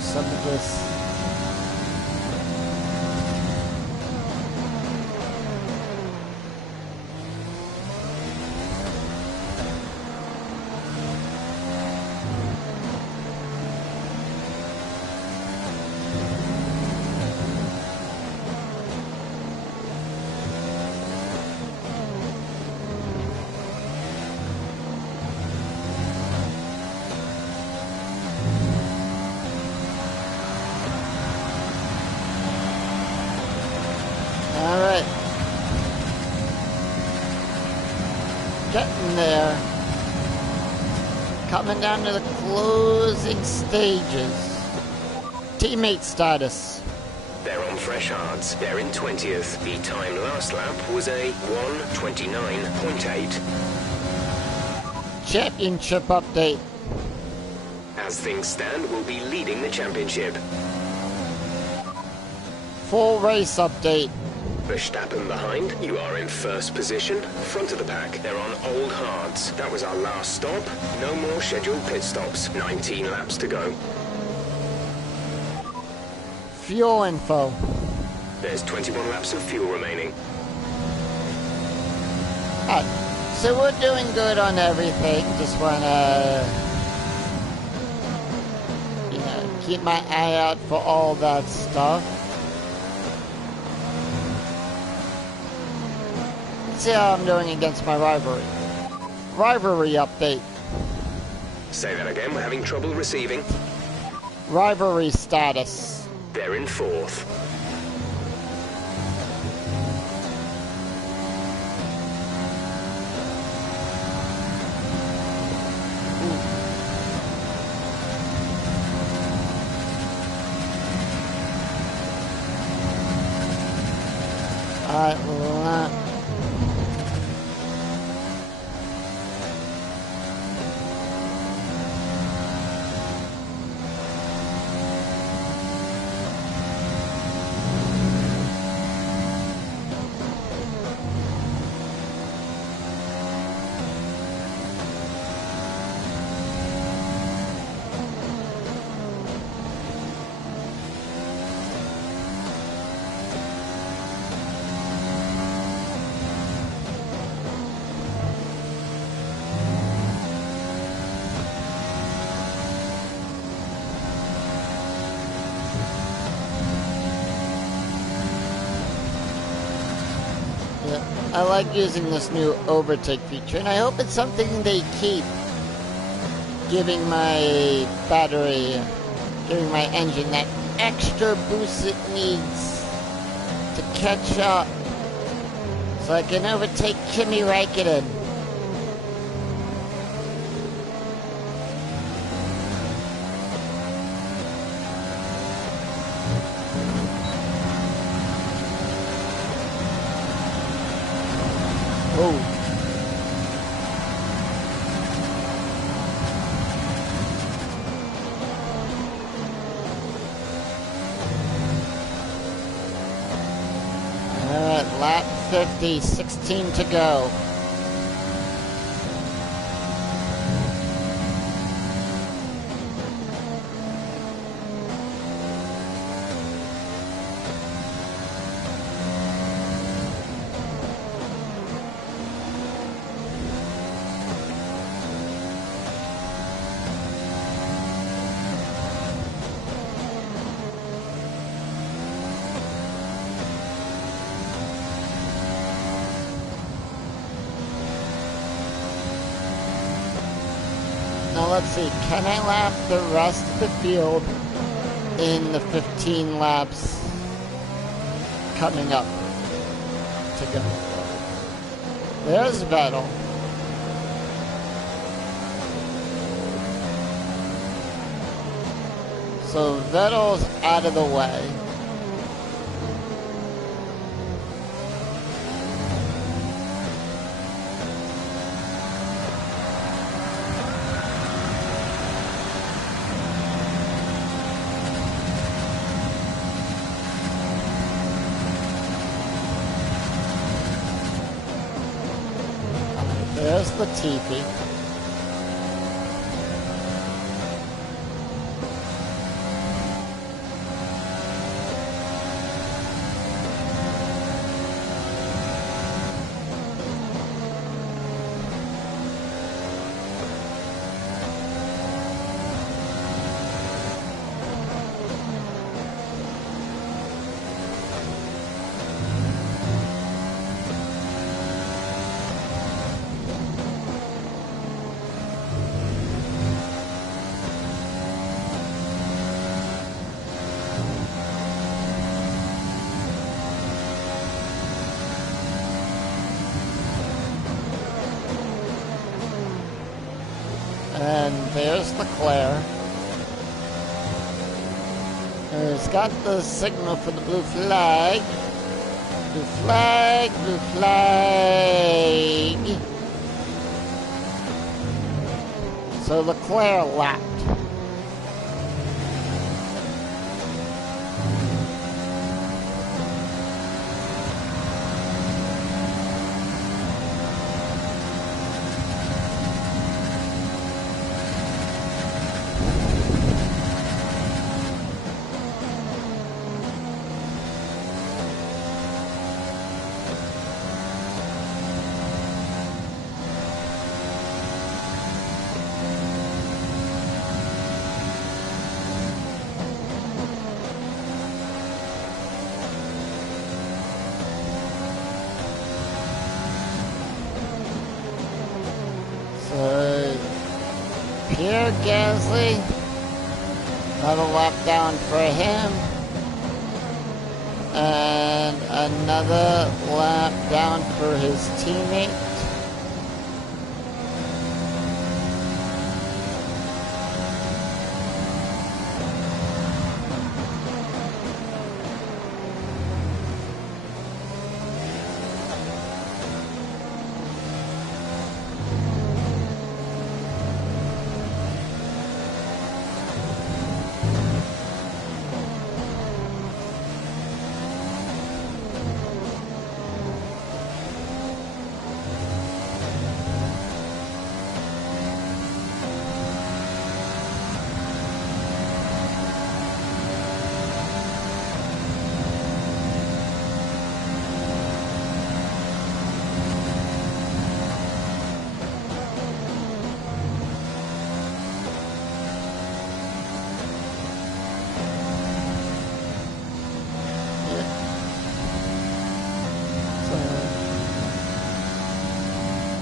Some of this. coming down to the closing stages. Teammate status. They're on fresh hards. They're in 20th. The time last lap was a 1:29.8. Championship update. As things stand, we'll be leading the championship. Full race update. Verstappen behind. You are in first position. Front of the pack. They're on old hards. That was our last stop. No more scheduled pit stops. 19 laps to go. Fuel info. There's 21 laps of fuel remaining. Alright, so we're doing good on everything. Just wanna, you know, keep my eye out for all that stuff. Let's see how I'm doing against my rivalry. Rivalry update. Say that again, we're having trouble receiving. Rivalry status. They're in fourth. Alright, I like using this new overtake feature, and I hope it's something they keep giving my battery, giving my engine that extra boost it needs to catch up so I can overtake Kimi Räikkönen. Lap 50, 16 to go. Now let's see, can I lap the rest of the field in the 15 laps coming up to go? There's Vettel. So Vettel's out of the way. There's the teepee. And there's Leclerc. He's got the signal for the blue flag. Blue flag, blue flag. So Leclerc lapped. Pierre Gasly, another lap down for him, and another lap down for his teammate.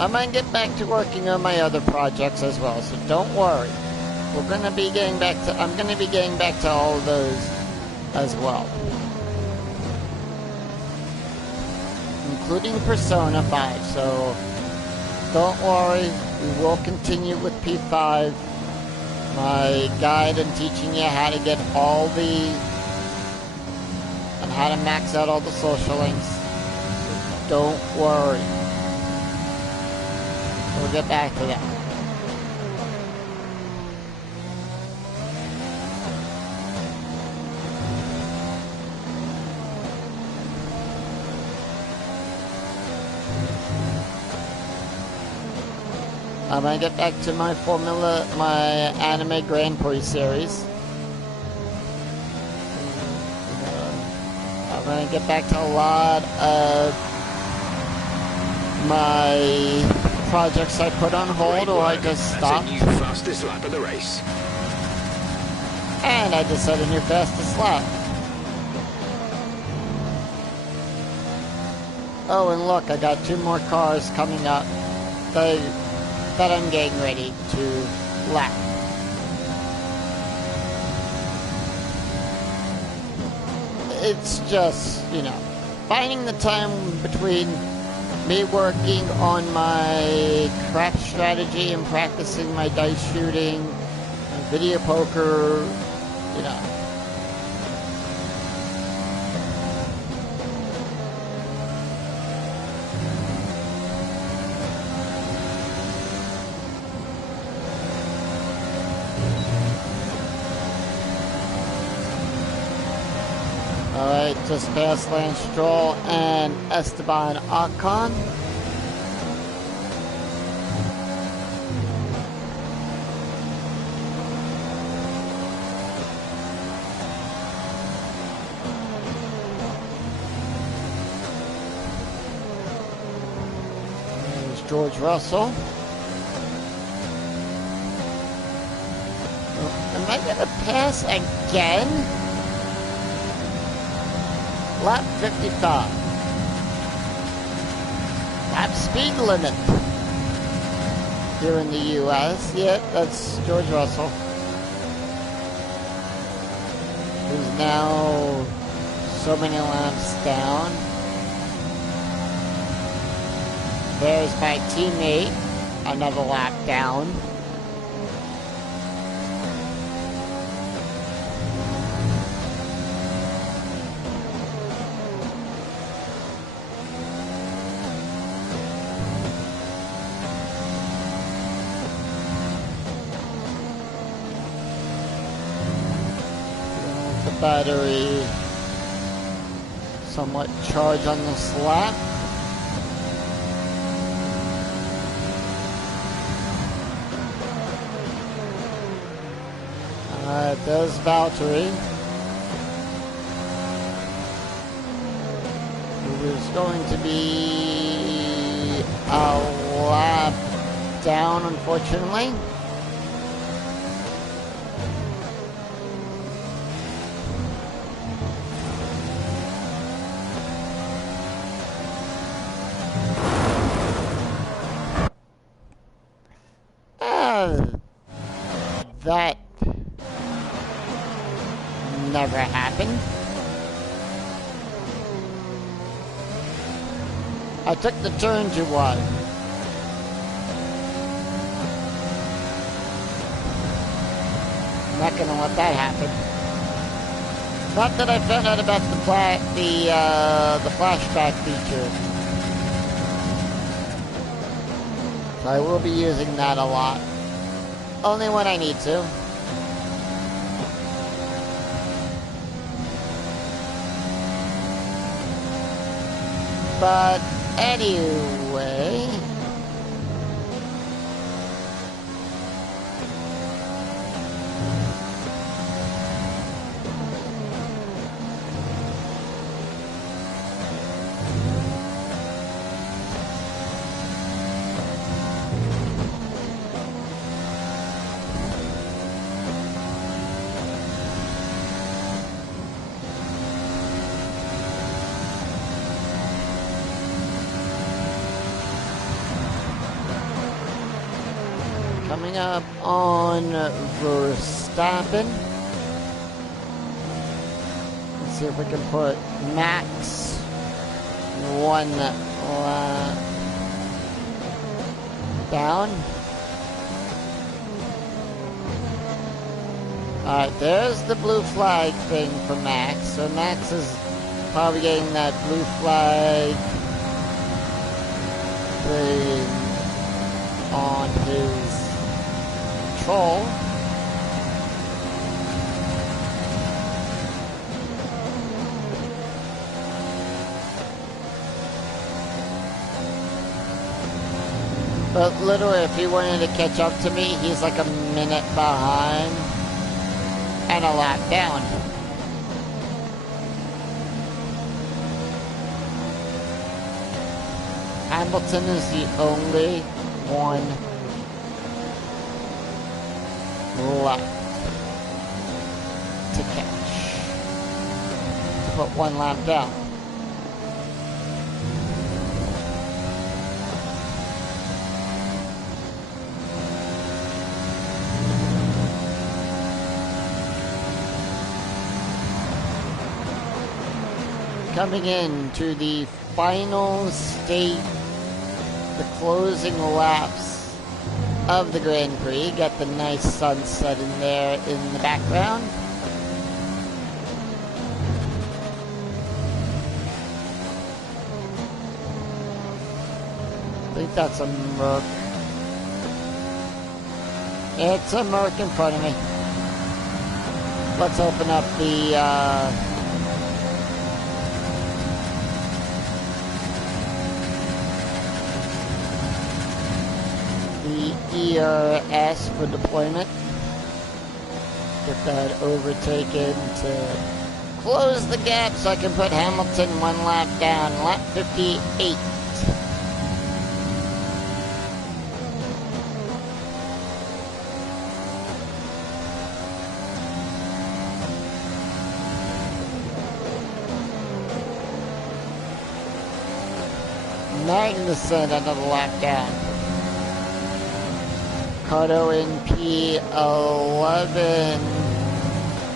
I might get back to working on my other projects as well, so don't worry. I'm gonna be getting back to all of those as well. Including Persona 5, so don't worry, we will continue with P5. My guide and teaching you how to get all the and how to max out all the social links. So don't worry. We'll get back to that. I'm gonna get back to my anime Grand Prix series. I'm gonna get back to a lot of my projects I put on hold or I just stopped. That's a new fastest lap of the race. And I just set a new fastest lap. Oh, and look, I got 2 more cars coming up that I'm getting ready to lap. It's just, you know, finding the time between me working on my craft strategy and practicing my dice shooting, my video poker, you know. Alright, just past Lance Stroll and Esteban Ocon. There's George Russell. Am I going to pass again? Lap 55. Lap speed limit. Here in the US. Yep, that's George Russell. Who's now so many laps down. There's my teammate. Another lap down. battery somewhat charged on this lap. There's Valtteri, who is going to be a lap down, unfortunately. That never happened. I took the turn too wide. I'm not gonna let that happen. Not that I found out about the flashback feature. So I will be using that a lot. Only when I need to. But anyway, coming up on Verstappen. Let's see if we can put Max one lap down. Alright, there's the blue flag thing for Max. So Max is probably getting that blue flag thing on his control. But literally, if he wanted to catch up to me, he's like a minute behind and a lap down. Hamilton is the only one left to catch, to put one lap down. Coming in to the final state, the closing laps of the Grand Prix. Got the nice sunset in there in the background. I think that's a Merc. It's a Merc in front of me. Let's open up the ERS for deployment. Get that overtaken to close the gap so I can put Hamilton one lap down. Lap 58. Magnussen another lap down. Cardo in P11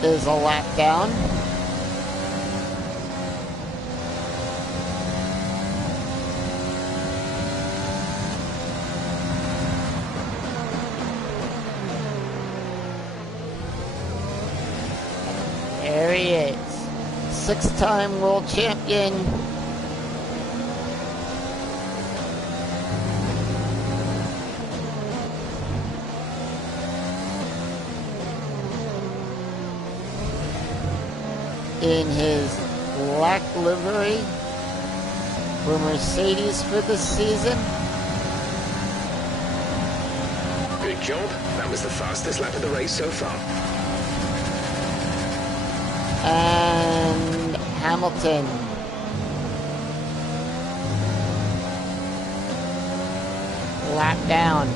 is a lap down. There he is. Six-time world champion. in his black livery for Mercedes for the season. Good job. That was the fastest lap of the race so far. And Hamilton. Lap down.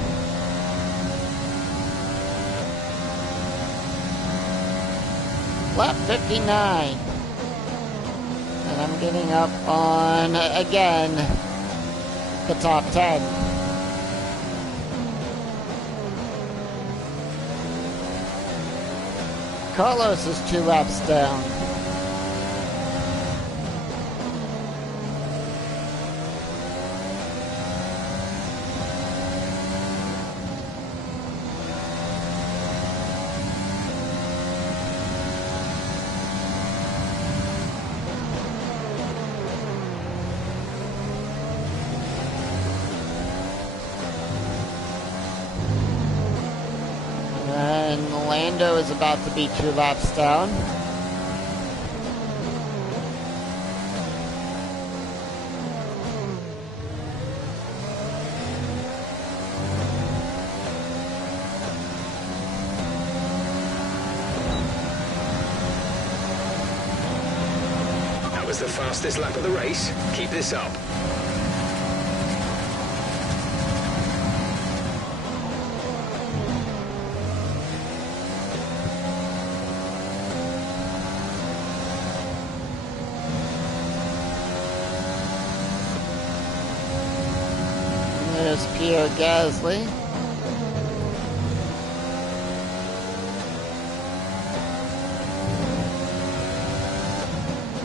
Lap 59. And I'm getting up on, again, the top 10. Carlos is 2 laps down. And Lando is about to be 2 laps down. That was the fastest lap of the race. Keep this up. There's Pierre Gasly.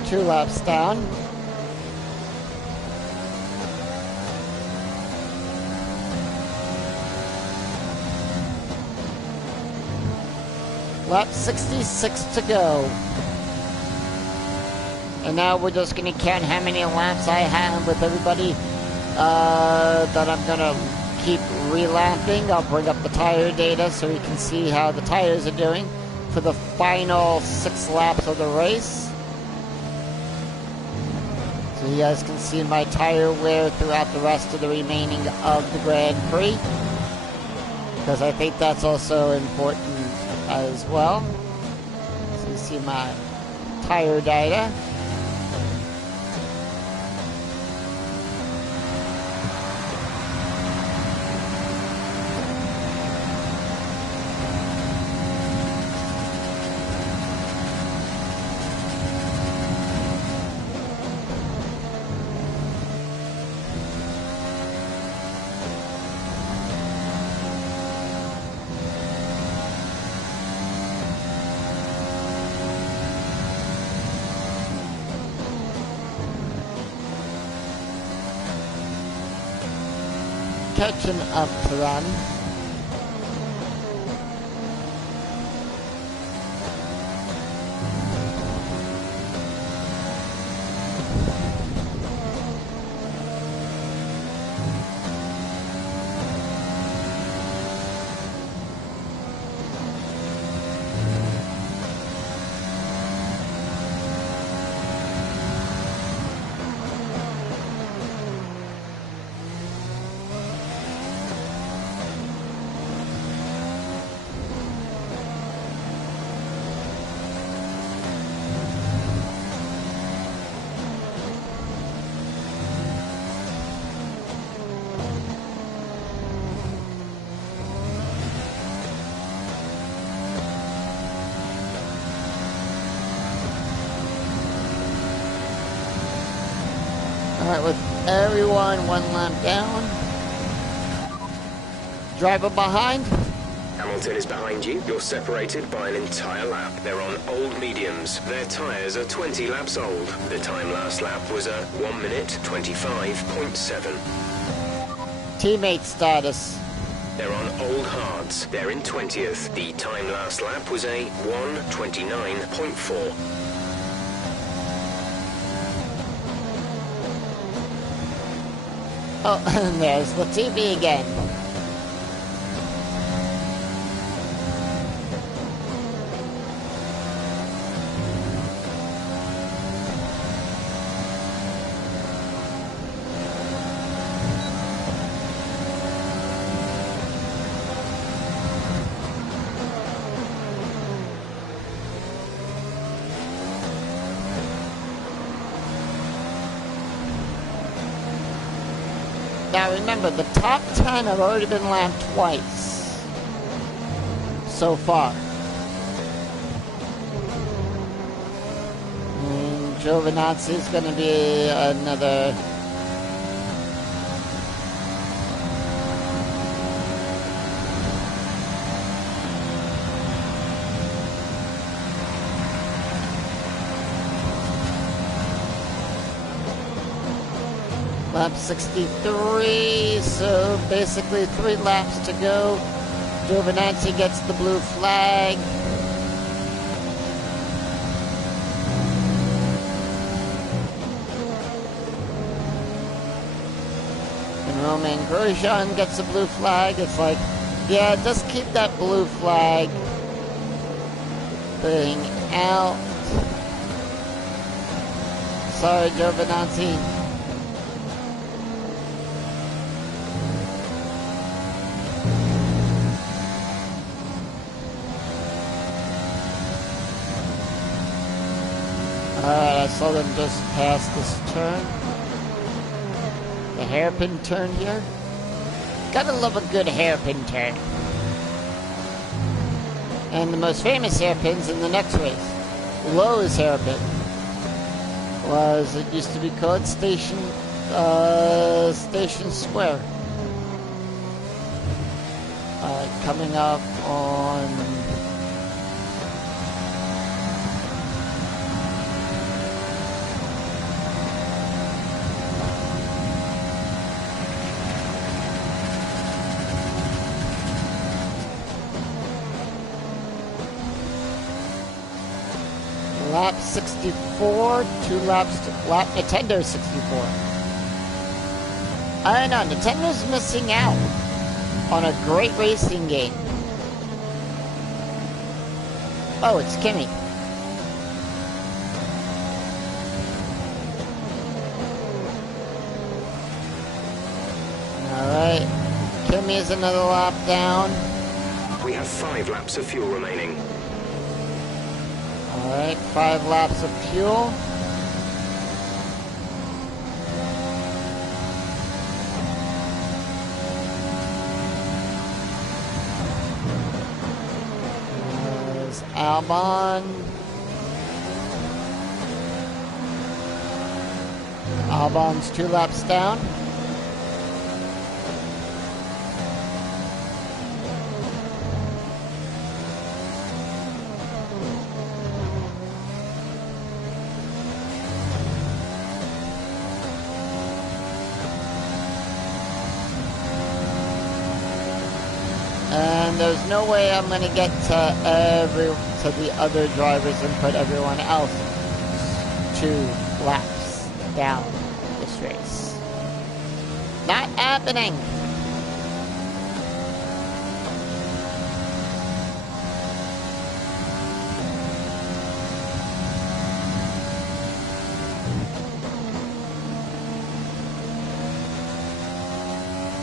Two laps down. Lap 66 to go. And now we're just going to count how many laps I have with everybody that I'm going to keep relapping. I'll bring up the tire data so we can see how the tires are doing for the final 6 laps of the race. So you guys can see my tire wear throughout the rest of the remaining of the Grand Prix, because I think that's also important as well. So you see my tire data. Catching up to them. Alright, with everyone 1 lap down. Driver behind. Hamilton is behind you. You're separated by an entire lap. They're on old mediums. Their tyres are 20 laps old. The time last lap was a 1 minute 25.7. Teammate status. They're on old hards. They're in 20th. The time last lap was a 1:29.4. Oh, and there's the TV again. Now remember, the top 10 have already been lapped twice so far. And Giovinazzi is going to be another... Lap 63, so basically 3 laps to go. Giovinazzi gets the blue flag. And Romain Grosjean gets the blue flag. It's like, yeah, just keep that blue flag thing out. Sorry, Giovinazzi. Alright, I saw them just pass this turn. The hairpin turn here. Gotta love a good hairpin turn. And the most famous hairpins in the next race. Lowe's hairpin. It used to be called Station Square. Coming up on... Lap 64, 2 laps to lap Nintendo 64. I don't know, Nintendo's missing out on a great racing game. Oh, it's Kimmy. Alright, Kimmy is another lap down. We have 5 laps of fuel remaining. Alright, 5 laps of fuel. There's Albon. Albon's 2 laps down. And there's no way I'm going to get to the other drivers and put everyone else 2 laps down this race. Not happening.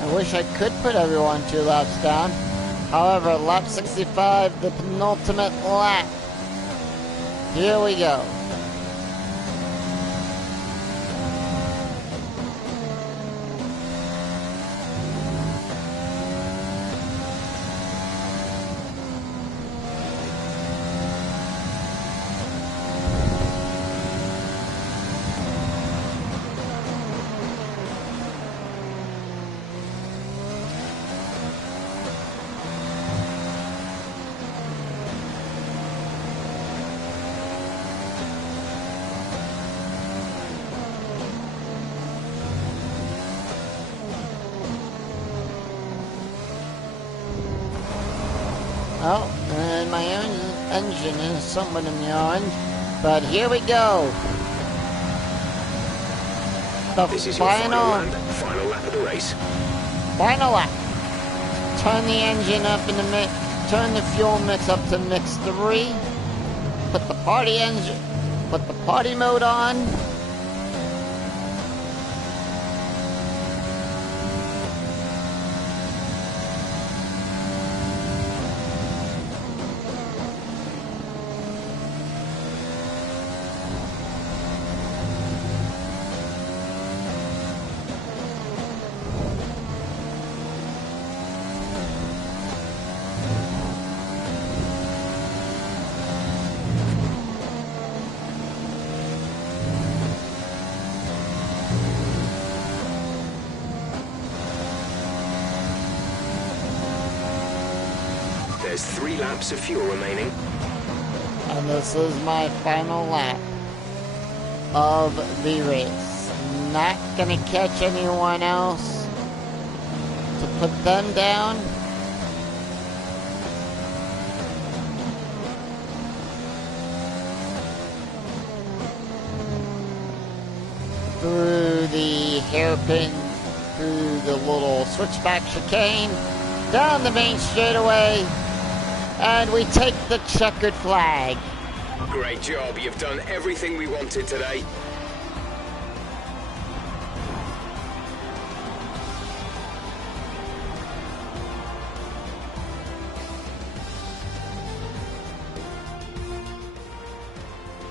I wish I could put everyone 2 laps down. However, lap 65, the penultimate lap. Here we go. Oh, and my own engine is somewhat in the orange, but here we go. This is your final lap of the race. Final lap. Turn the engine up in the mix. Turn the fuel mix up to mix 3. Put the party mode on. There's 3 laps of fuel remaining. And this is my final lap of the race. Not gonna catch anyone else to put them down. Through the hairpin, through the little switchback chicane, down the main straightaway, and we take the checkered flag. Great job. You've done everything we wanted today.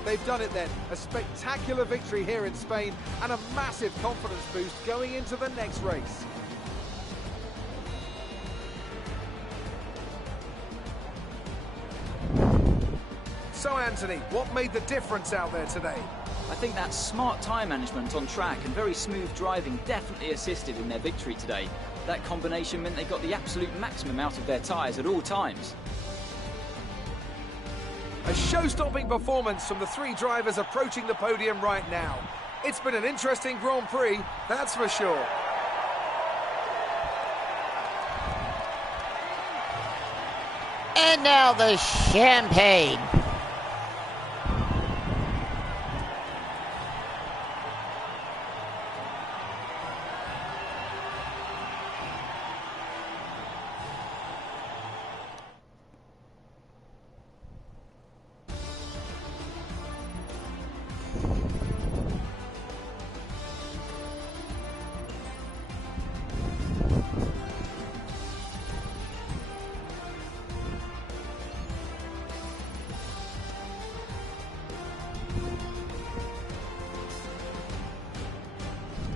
They've done it then. A spectacular victory here in Spain and a massive confidence boost going into the next race. So Anthony, what made the difference out there today? I think that smart tyre management on track and very smooth driving definitely assisted in their victory today. That combination meant they got the absolute maximum out of their tyres at all times. A show-stopping performance from the 3 drivers approaching the podium right now. It's been an interesting Grand Prix, that's for sure. And now the champagne.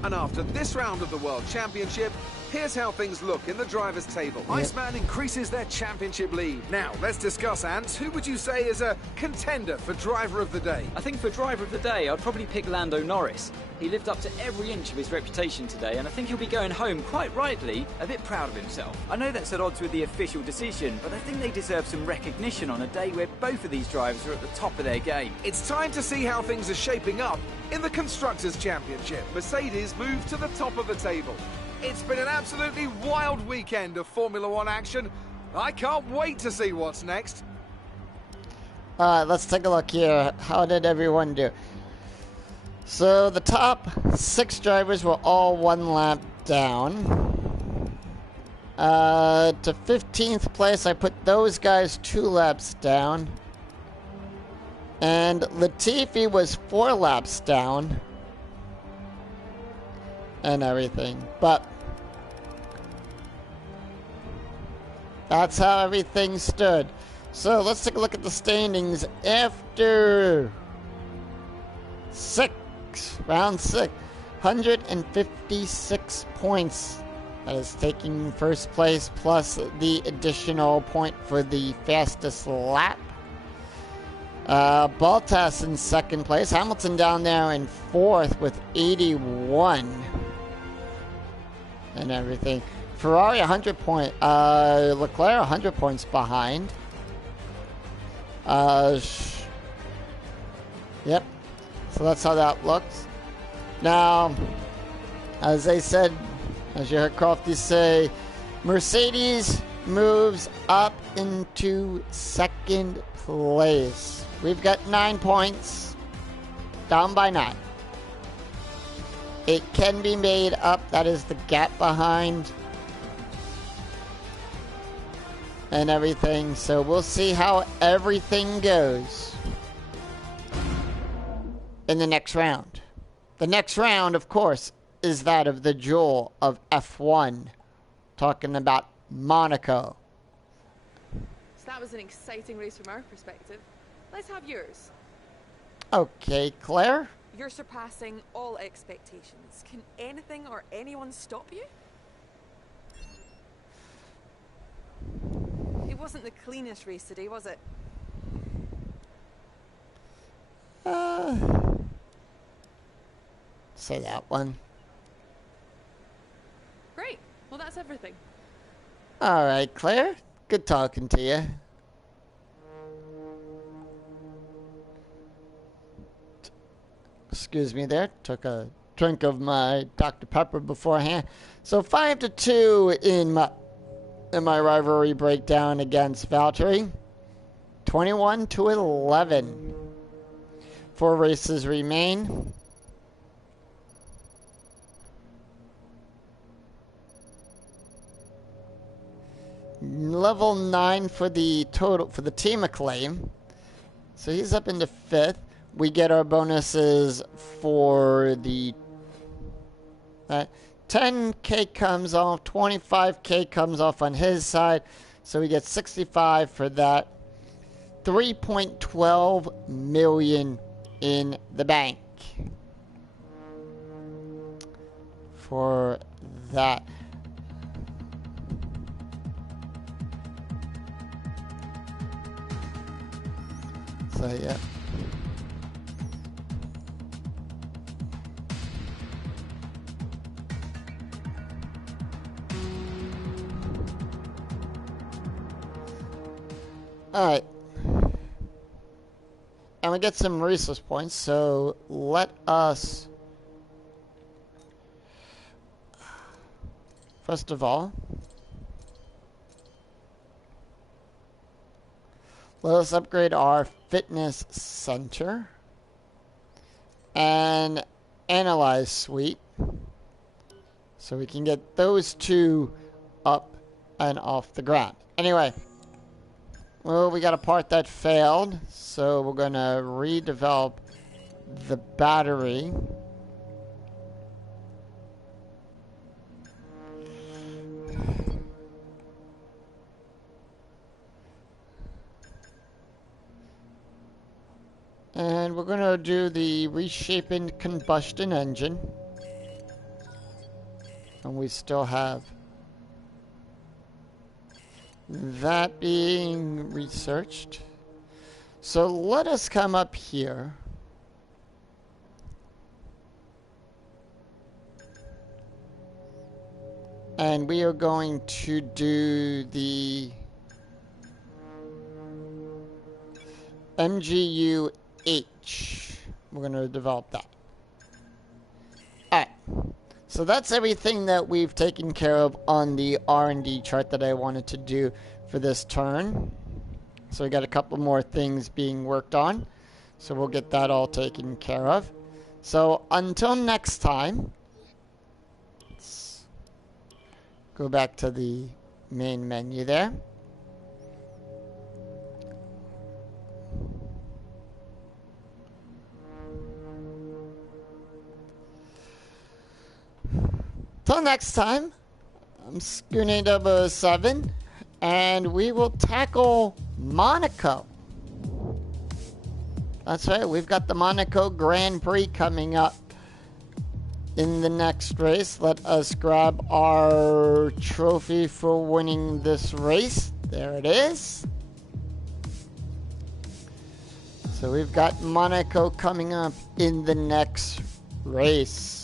And after this round of the World Championship, here's how things look in the drivers' table. Iceman increases their championship lead. Now, let's discuss, Ants. Who would you say is a contender for driver of the day? I think for driver of the day, I'd probably pick Lando Norris. He lived up to every inch of his reputation today, and I think he'll be going home, quite rightly, a bit proud of himself. I know that's at odds with the official decision, but I think they deserve some recognition on a day where both of these drivers are at the top of their game. It's time to see how things are shaping up in the Constructors' Championship. Mercedes moved to the top of the table. It's been an absolutely wild weekend of Formula One action. I can't wait to see what's next. Let's take a look here. How did everyone do? So the top 6 drivers were all 1 lap down. To 15th place, I put those guys 2 laps down. And Latifi was 4 laps down. And everything. But that's how everything stood. So let's take a look at the standings after round 6. 156 points. That is taking first place plus the additional point for the fastest lap. Bottas in 2nd place. Hamilton down there in 4th with 81. And everything. Ferrari 100 point. Leclerc 100 points behind. Yep. So that's how that looks. Now, as I said, as you heard Crofty say, Mercedes moves up into 2nd place. We've got 9 points. Down by 9. It can be made up. That is the gap behind. And everything. So we'll see how everything goes in the next round. The next round, of course, is that of the jewel of F1. Talking about Monaco. So that was an exciting race from our perspective. Let's have yours. Okay, Claire? You're surpassing all expectations. Can anything or anyone stop you? It wasn't the cleanest race today, was it? Say that one. Great. Well, that's everything. All right, Claire. Good talking to you. Excuse me there. Took a drink of my Dr. Pepper beforehand. So 5-2 in my rivalry breakdown against Valtteri. 21-11. 4 races remain. Level 9 for the total for the team acclaim. So he's up into 5th. We get our bonuses for the 10k comes off, 25k comes off on his side, so we get 65 for that. 3.12 million in the bank for that. So yeah. Alright. And we get some resource points, so let us first of all let us upgrade our fitness center and analyze suite so we can get those two up and off the ground. Anyway, well, we got a part that failed, so we're going to redevelop the battery. And we're going to do the reshaping combustion engine. And we still have that being researched. So let us come up here. And we are going to do the MGU-H. We're going to develop that. Alright. So that's everything that we've taken care of on the R&D chart that I wanted to do for this turn. So we got a couple more things being worked on. So we'll get that all taken care of. So until next time, let's go back to the main menu there. Till next time, I'm Scoonie007, and we will tackle Monaco. That's right, we've got the Monaco Grand Prix coming up in the next race. Let us grab our trophy for winning this race. There it is. So we've got Monaco coming up in the next race.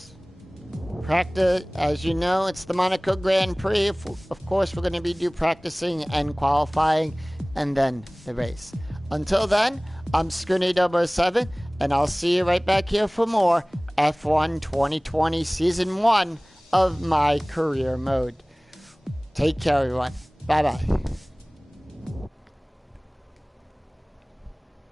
Practice, as you know, it's the Monaco Grand Prix. Of course, we're going to be practicing and qualifying, and then the race. Until then, I'm Scoonie007, and I'll see you right back here for more F1 2020 Season 1 of my career mode. Take care, everyone. Bye-bye.